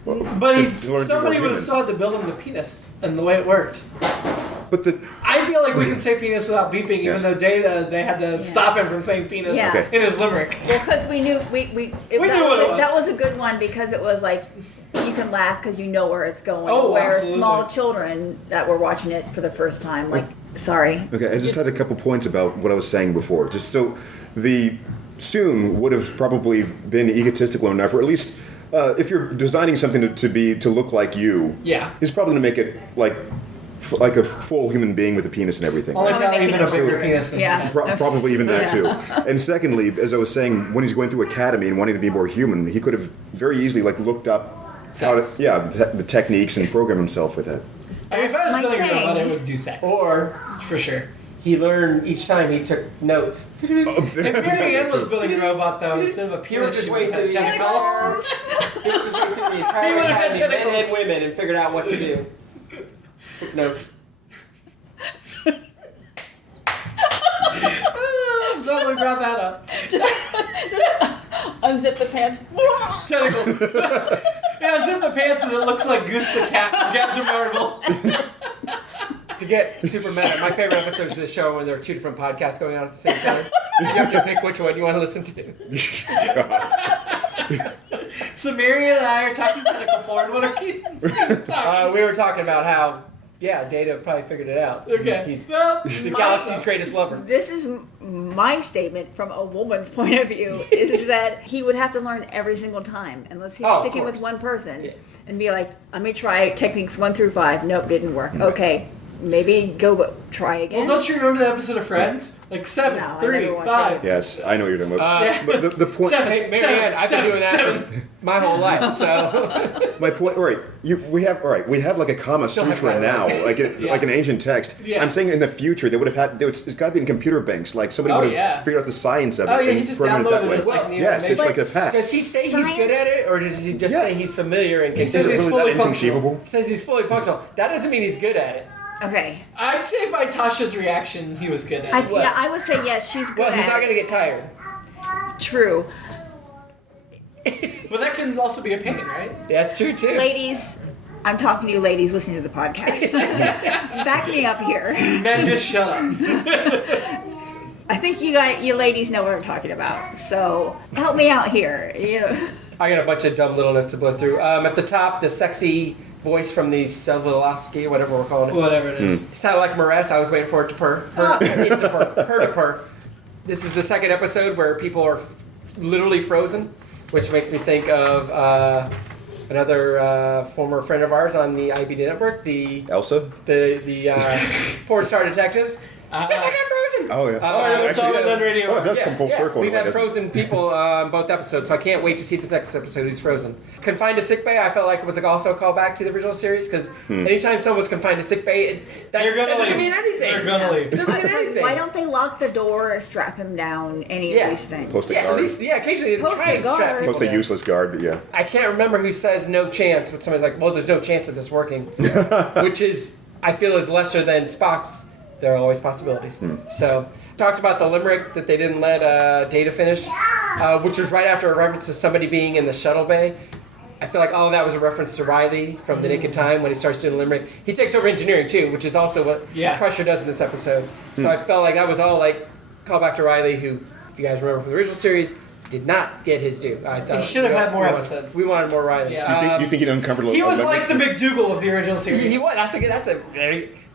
But to learn to be more somebody would have human. still had to build him the penis and the way it worked. But the I feel like we can say penis without beeping, Yes. even though Data they had to stop him from saying penis Yeah. Okay. in his limerick. because we knew that knew what it was. That was a good one because it was like, you can laugh because you know where it's going. Oh, where absolutely. small children that were watching it for the first time, like, sorry. Okay, I just had a couple points about what I was saying before. Just so the Soon would have probably been egotistical enough, or at least if you're designing something to look like you, Yeah. he's probably going to make it like like a full human being with a penis and everything. Only right? probably even a bigger So- penis than Yeah. that. Probably even that too. And secondly, as I was saying, when he's going through academy and wanting to be more human, he could have very easily like looked up how to, the techniques and program himself with it. I mean, if I was That's my building a robot, thing. I would do sex. Or For sure. he learned each time he took notes. If Marianne was building a robot, though, instead of a You were penis, just she waiting would for have the tentacles. He was waiting for the entire He would have had academy, men tentacles. and women, and figured out what to do. Took notes. I'm glad we brought that up. Unzip the pants. Tentacles. Yeah, unzip the pants and it looks like Goose the Cat from Captain Marvel. To get super meta, my favorite episodes of the show are when there are two different podcasts going on at the same time. You have to pick which one you want to listen to. So Marianne and I are talking tentacle porn. What are kids talking? We were talking about how, Data probably figured it out. Okay. He's Well, the galaxy's greatest lover. This is my statement from a woman's point of view, is that he would have to learn every single time, unless he's Oh, of sticking with course. one person, Yeah. and be like, let me try techniques 1 through 5. Nope, didn't work. Okay, maybe try again. Well, don't you remember the episode of Friends? Like 7, No, I 3, never watched 5. Yes, I know what you're talking about. Yeah. But the point, 7, Hey, Marianne, I've been doing that seven. for my whole life, so. my point. All right, we have like a Kama Still have Sutra right now, away. like an ancient text. Yeah. I'm saying in the future they would have had. It's got to be in computer banks. Like somebody Oh, would have yeah. figured out the science of it Oh, yeah, he and just programmed it that downloaded way. it, like, the Yes, it's like a animation. pack. Does he say he's Science- good at it, or does he just Yeah. say he's familiar and He can says Is it he's really fully that functional. inconceivable? says he's fully functional? That doesn't mean he's good at it. Okay. I'd say by Tasha's reaction, he was good at it. I would say yes, she's good Well, at he's not it. going to get tired. True. But that can also be a pain, right? That's true, too. Ladies, I'm talking to you ladies listening to the podcast. Back me up here. Men, just shut up. I think you ladies know what I'm talking about. So help me out here. I got a bunch of dumb little notes to blow through. At the top, the sexy voice from the Selvalovsky, whatever we're calling it. Whatever it is. Sounded like Maress. I was waiting for it to purr. It to purr. Her to purr. This is the second episode where people are literally frozen, which makes me think of another former friend of ours on the IABD network, the Elsa? Four Star Detectives. Yes, I got frozen. Oh yeah. it's all actually, on radio. oh, it does come full circle. We've in a way, had doesn't it? frozen people on both episodes, so I can't wait to see this next episode who's frozen. Confined to sick bay, I felt like it was also a callback to the original series, because anytime someone's confined to sick bay, that doesn't mean anything. They're gonna leave. It doesn't mean anything. Why don't they lock the door or strap him down? Any Yeah. of these things. Post a At guard. least, occasionally they Post try a and strap guard. people Post a down. useless guard, but yeah. I can't remember who says no chance, but somebody's like, well, there's no chance of this working. Which is, I feel, is lesser than Spock's. There are always possibilities. So, talked about the limerick that they didn't let Data finish, which was right after a reference to somebody being in the shuttle bay. I feel like all of that was a reference to Riley from The Naked Time when he starts doing the limerick. He takes over engineering too, which is also what Crusher does in this episode. So I felt like that was all like callback to Riley, who, if you guys remember from the original series, did not get his due. I thought He should have had more episodes. We wanted more Riley. Yeah. Do you think he'd uncovered a He was a- like the McDougal of the original series. He was.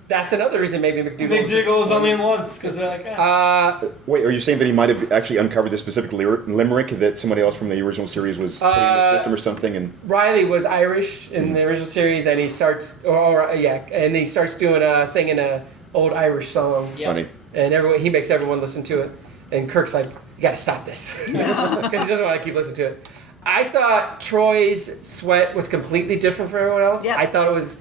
That's another reason maybe McDougal. McDougal was only in once because they're like, Wait, are you saying that he might have actually uncovered this specific limerick that somebody else from the original series was putting in the system or something? And Riley was Irish in the original series, and he starts, and he starts doing singing a old Irish song, yeah. funny. and he makes everyone listen to it. And Kirk's like, "You got to stop this," because he doesn't want to keep listening to it. I thought Troy's sweat was completely different from everyone else. Yep. I thought it was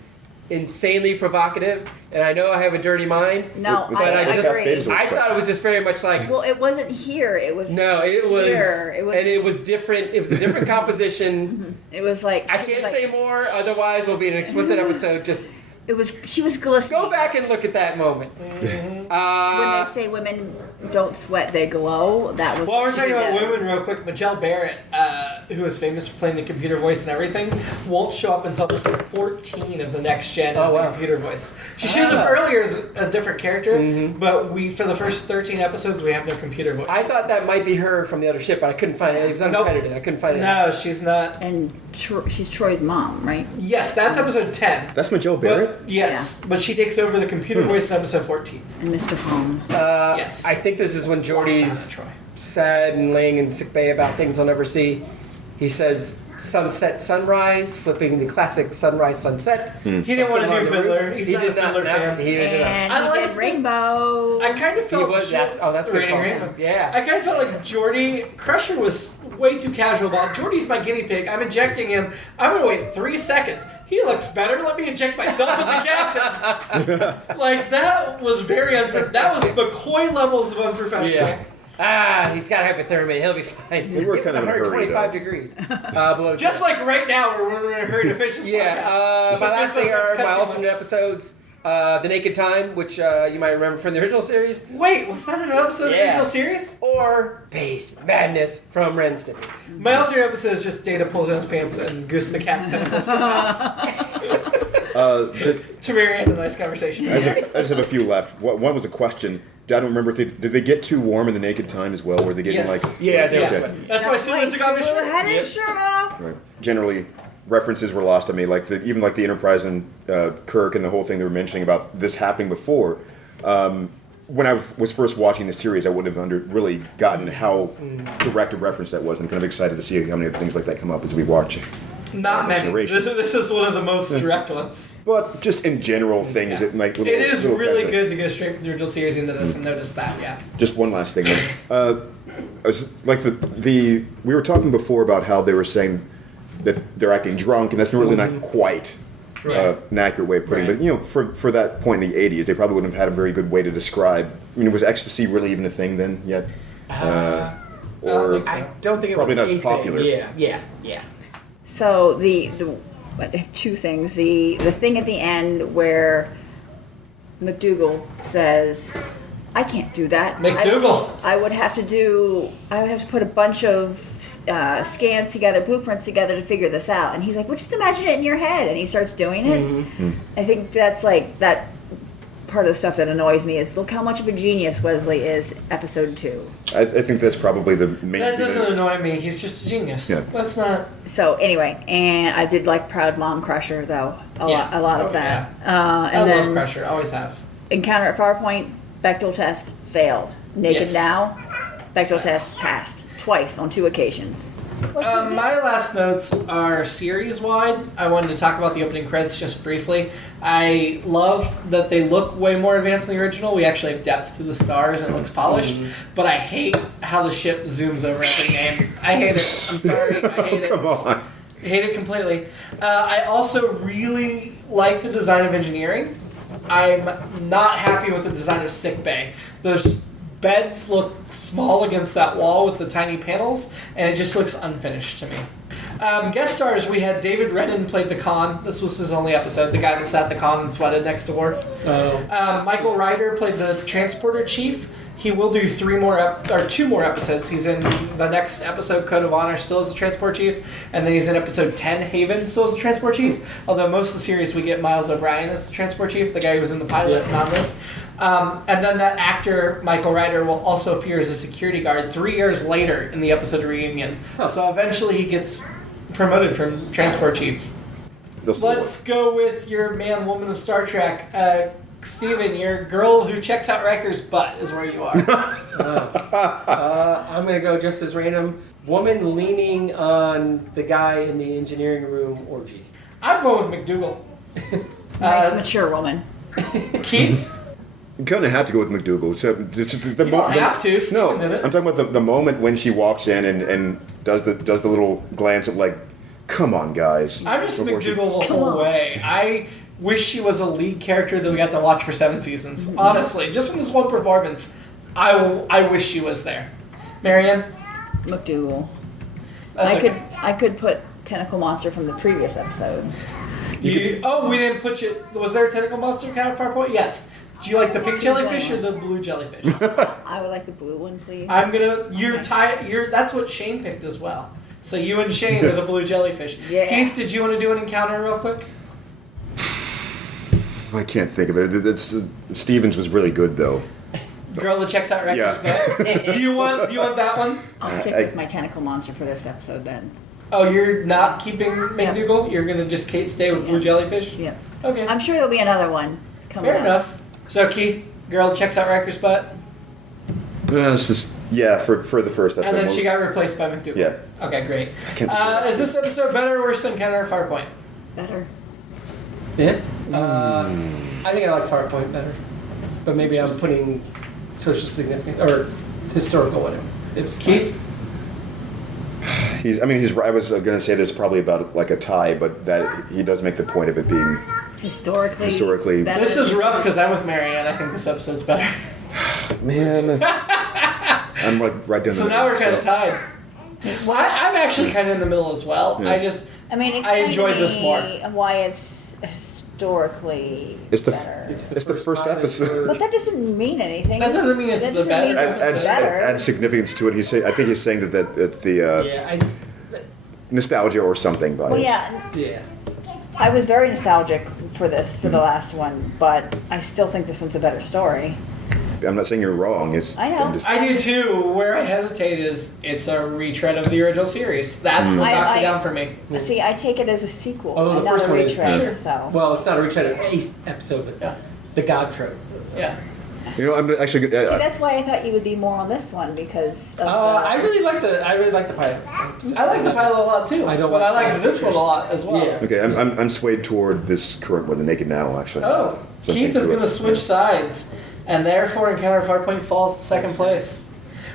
insanely provocative, and I know I have a dirty mind. No, Was I that- was that agree. Beta's I thought it was just very much like. Well, it wasn't here. It was No, it was, here. It was, and it was different. It was a different composition. It was like I she can't was say like, more, otherwise we'll be an explicit episode. Just It was. She was glistening. go back and look at that moment. When they say women don't sweat, they glow. That was. While what we're she talking about did. women real quick, Majel Barrett, who is famous for playing the computer voice and everything, won't show up until episode 14 of the next gen as Oh, the wow. computer voice. She shows up earlier as a different character, but for the first 13 episodes, we have no computer voice. I thought that might be her from the other ship, but I couldn't find it. It was Nope. uncredited. I couldn't find it. No, she's not. And she's Troy's mom, right? Yes, that's episode 10. That's Majel Barrett? But, yes, but she takes over the computer voice in episode 14. And Mr. Home. Yes. I think this is when Alongside Geordie's Troy. sad and laying in sick bay about things he'll never see. He says, sunset sunrise, flipping the classic sunrise sunset. He didn't want to do Fiddler. He's not a Fiddler fan. He did not. And I he liked did Rainbow. I kind of felt That's good call, Rainbow. too. Yeah. I kind of felt like Jordy Crusher was way too casual about. Jordy's my guinea pig. I'm injecting him. I'm gonna wait 3 seconds. He looks better. Let me inject myself with the captain. Like that was very that was McCoy levels of unprofessional. Yeah. He's got hypothermia. He'll be fine. We were kind of in a hurry, 125 though. degrees below Just zero. like right now, we're in a hurry to finish this podcast. My last thing are my Pepsi alternate Munch. episodes. The Naked Time, which you might remember from the original series, Wait, was that an episode of the original series? or Base Madness from Ren Stimpy. My alternate episode is just Data pulls down his pants and Goose the cat's tentacles come out. To Marianne, a nice conversation. I just have a few left. One was a question. I don't remember if did they get too warm in the Naked Time as well? Were they getting Yes. Yeah, they were. Yes. That's why Sue Windsor got his shirt. had his shirt off. Right. Generally, references were lost on me, like even the Enterprise and Kirk and the whole thing they were mentioning about this happening before. When I was first watching this series, I wouldn't have really gotten how direct a reference that was. I'm kind of excited to see how many things like that come up as we watch. Not many. Generation. This is one of the most direct ones. But just in general things that like little, It is little really catch-up. good to go straight from the original series into this and notice that, yeah. Just one last thing. I was like we were talking before about how they were saying that they're acting drunk, and that's really not quite Right. an accurate way of putting it. Right. But for that point in the '80s, they probably wouldn't have had a very good way to describe. I mean, was ecstasy really even a thing then yet? Or I don't think it Probably was not as anything. popular. Yeah. So I have two things. The thing at the end where McDougal says, "I can't do that. McDougal. I would have to put a bunch of scans together, blueprints together to figure this out." And he's like, "Well, just imagine it in your head." And he starts doing it. Mm-hmm. I think that's like that. Part of the stuff that annoys me is look how much of a genius Wesley is. Episode 2. I think that's probably the main That thing. doesn't annoy me. He's just a genius. Yeah. That's not... So anyway, and I did like Proud Mom Crusher though a lot of that. I And then love Crusher. Always have. Encounter at Farpoint, Bechtel test failed. Naked Yes. Now, Bechtel test passed twice on 2 occasions. My last notes are series-wide. I wanted to talk about the opening credits just briefly. I love that they look way more advanced than the original. We actually have depth to the stars and it looks polished. But I hate how the ship zooms over every name. I hate it. I'm sorry. I hate it. Come on. I hate it completely. I also really like the design of engineering. I'm not happy with the design of sickbay. Those beds look small against that wall with the tiny panels, and it just looks unfinished to me. Guest stars, we had David Rennan played the Khan. This was his only episode, the guy that sat the Khan and sweated next to Worf. Michael Ryder played the transporter chief. He will do 2 more episodes. He's in the next episode, Code of Honor, still as the transport chief, and then he's in episode 10, Haven, still as the transport chief. Although most of the series we get Miles O'Brien as the transport chief, the guy who was in the pilot and on this. And then that actor, Michael Ryder, will also appear as a security guard 3 years later in the episode Reunion. So eventually he gets promoted from transport chief. Let's go with your man, woman of Star Trek. Steven, your girl who checks out Riker's butt is where you are. I'm going to go just as random. Woman leaning on the guy in the engineering room orgy. I'm going with McDougal. Nice mature woman. Keith? You kind of have to go with McDougal. So the You don't have to. No, Steven did it. I'm talking about the moment when she walks in and does the little glance of like, come on, guys. I'm just Before she- McDougal the whole way. I wish she was a lead character that we got to watch for 7 seasons. Honestly, just from this one performance, I wish she was there. Marianne? McDougal. That's I could put Tentacle Monster from the previous episode. we didn't put you... Was there a tentacle monster kind of Farpoint? Yes. Do you like the pink jellyfish or the blue jellyfish? I would like the blue one, please. I'm gonna... That's what Shane picked as well. So you and Shane are the blue jellyfish. Yeah. Keith, did you want to do an encounter real quick? I can't think of it. Stevens was really good though. Girl that checks out records. Yeah. Do you want that one? I'll stick with my Tentacle Monster for this episode then. Oh, you're not keeping McDougal? You're gonna just stay with blue jellyfish? Yeah. Okay. I'm sure there'll be another one coming Fair up. enough. So Keith, girl checks out Riker's butt. It's just Yeah, for the first episode. And then What she was- got replaced by McDougal. Yeah. Okay, great. can't think of the Is this episode better or worse than Counter Farpoint? Better. Yeah. I think I like Farpoint better, but maybe I'm putting social significance or historical whatever. It was Keith? I was going to say there's probably about like a tie, but that he does make the point of it being Historically better. This is rough because I'm with Marianne. I think this episode's better. man. I'm like right down. So the now middle, we're kind of tied. Well, I'm actually kind of in the middle as well. Yeah. I just I mean, I explain enjoyed to this me more. why it's historically It's the better. it's the first episode. But that doesn't mean anything. That doesn't mean it's That the doesn't better mean it's episode. better. Add significance to it. I think he's saying that it's the yeah, nostalgia or something. Bias. Well, yeah, yeah. I was very nostalgic for the last one, but I still think this one's a better story. I'm not saying you're wrong. I know. I'm just- I do too. Where I hesitate is it's a retread of the original series. That's what knocks it down for me. See, I take it as a sequel, Although and the not first a one is retread. So. Well, it's not a retread of a episode, but Yeah. the God trope. Yeah. You know, I'm actually. See, that's why I thought you would be more on this one because of I really like the pilot. I like the pilot a lot too. I don't but I like like this one a lot as well. Yeah. Okay, I'm swayed toward this current one, the Naked Now. Actually. Oh, So Keith think is through going to it. switch sides, and therefore Encounter Farpoint falls to second place.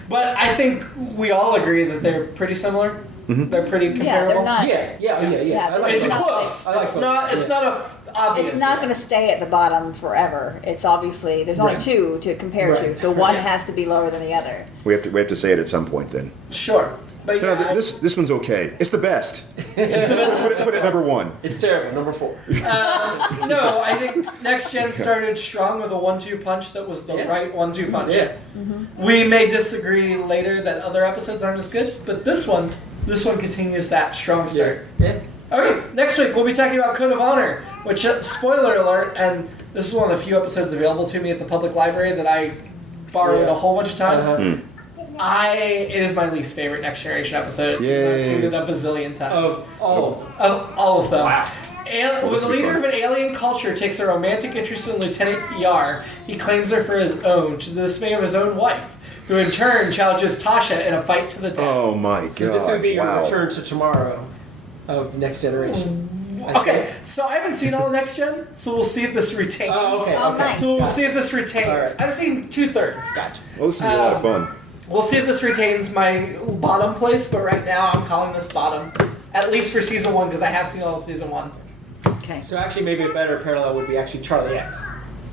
But I think we all agree that they're pretty similar. They're pretty Yeah, comparable. they're not. Yeah. Yeah, I like It's it. not close. I like It's both. not. It's not a obvious. It's not going to stay at the bottom forever. It's obviously there's only Right. two to compare to, Right. so one Yeah. has to be lower than the other. We have to say it at some point then. Sure, but No, yeah, this one's okay. It's the best. it's the best. Put it at number one. It's terrible. Number 4. No, I think Next Gen started strong with a 1-2 punch that was the Yeah. right 1-2 punch. Yeah. We may dispray later that other episodes aren't as good, but this one continues that strong start. Yeah. Okay, next week we'll be talking about Code of Honor, which, spoiler alert, and this is one of the few episodes available to me at the public library that I borrowed Yeah. a whole bunch of times. Uh-huh. It is my least favorite Next Generation episode. Yay. I've seen it a bazillion times. Of all of them. Of all of them. Wow. When this the will be leader fun. of an alien culture takes a romantic interest in Lieutenant ER, he claims her for his own, to the dismay of his own wife, who in turn challenges Tasha in a fight to the death. Oh my god! So this would be your wow. return to tomorrow of Next Generation. Okay, so I haven't seen all of Next Gen, so we'll see if this retains. Oh, okay. Oh, Okay. nice. So we'll see if this retains. All right. I've seen 2/3. Gotcha. Well, this is gonna be a lot of fun. We'll see if this retains my bottom place, but right now I'm calling this bottom. At least for season 1, because I have seen all of season 1. Okay. So actually, maybe a better parallel would be actually Charlie X.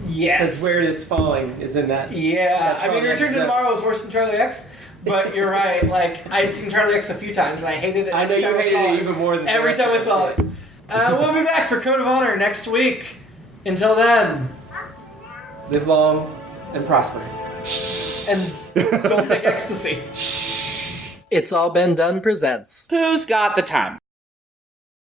Yes. Because where it's falling is in that. Yeah, I mean, Charlie X Return to is Tomorrow is worse than Charlie X, but you're right. Like, I'd seen Charlie X a few times, and I hated it. I know every you time I hated saw it even more than every the time I rest of saw it. it. We'll be back for Code of Honor next week. Until then, Live long and prosper. and don't take ecstasy. It's All Been Done presents. Who's got the time?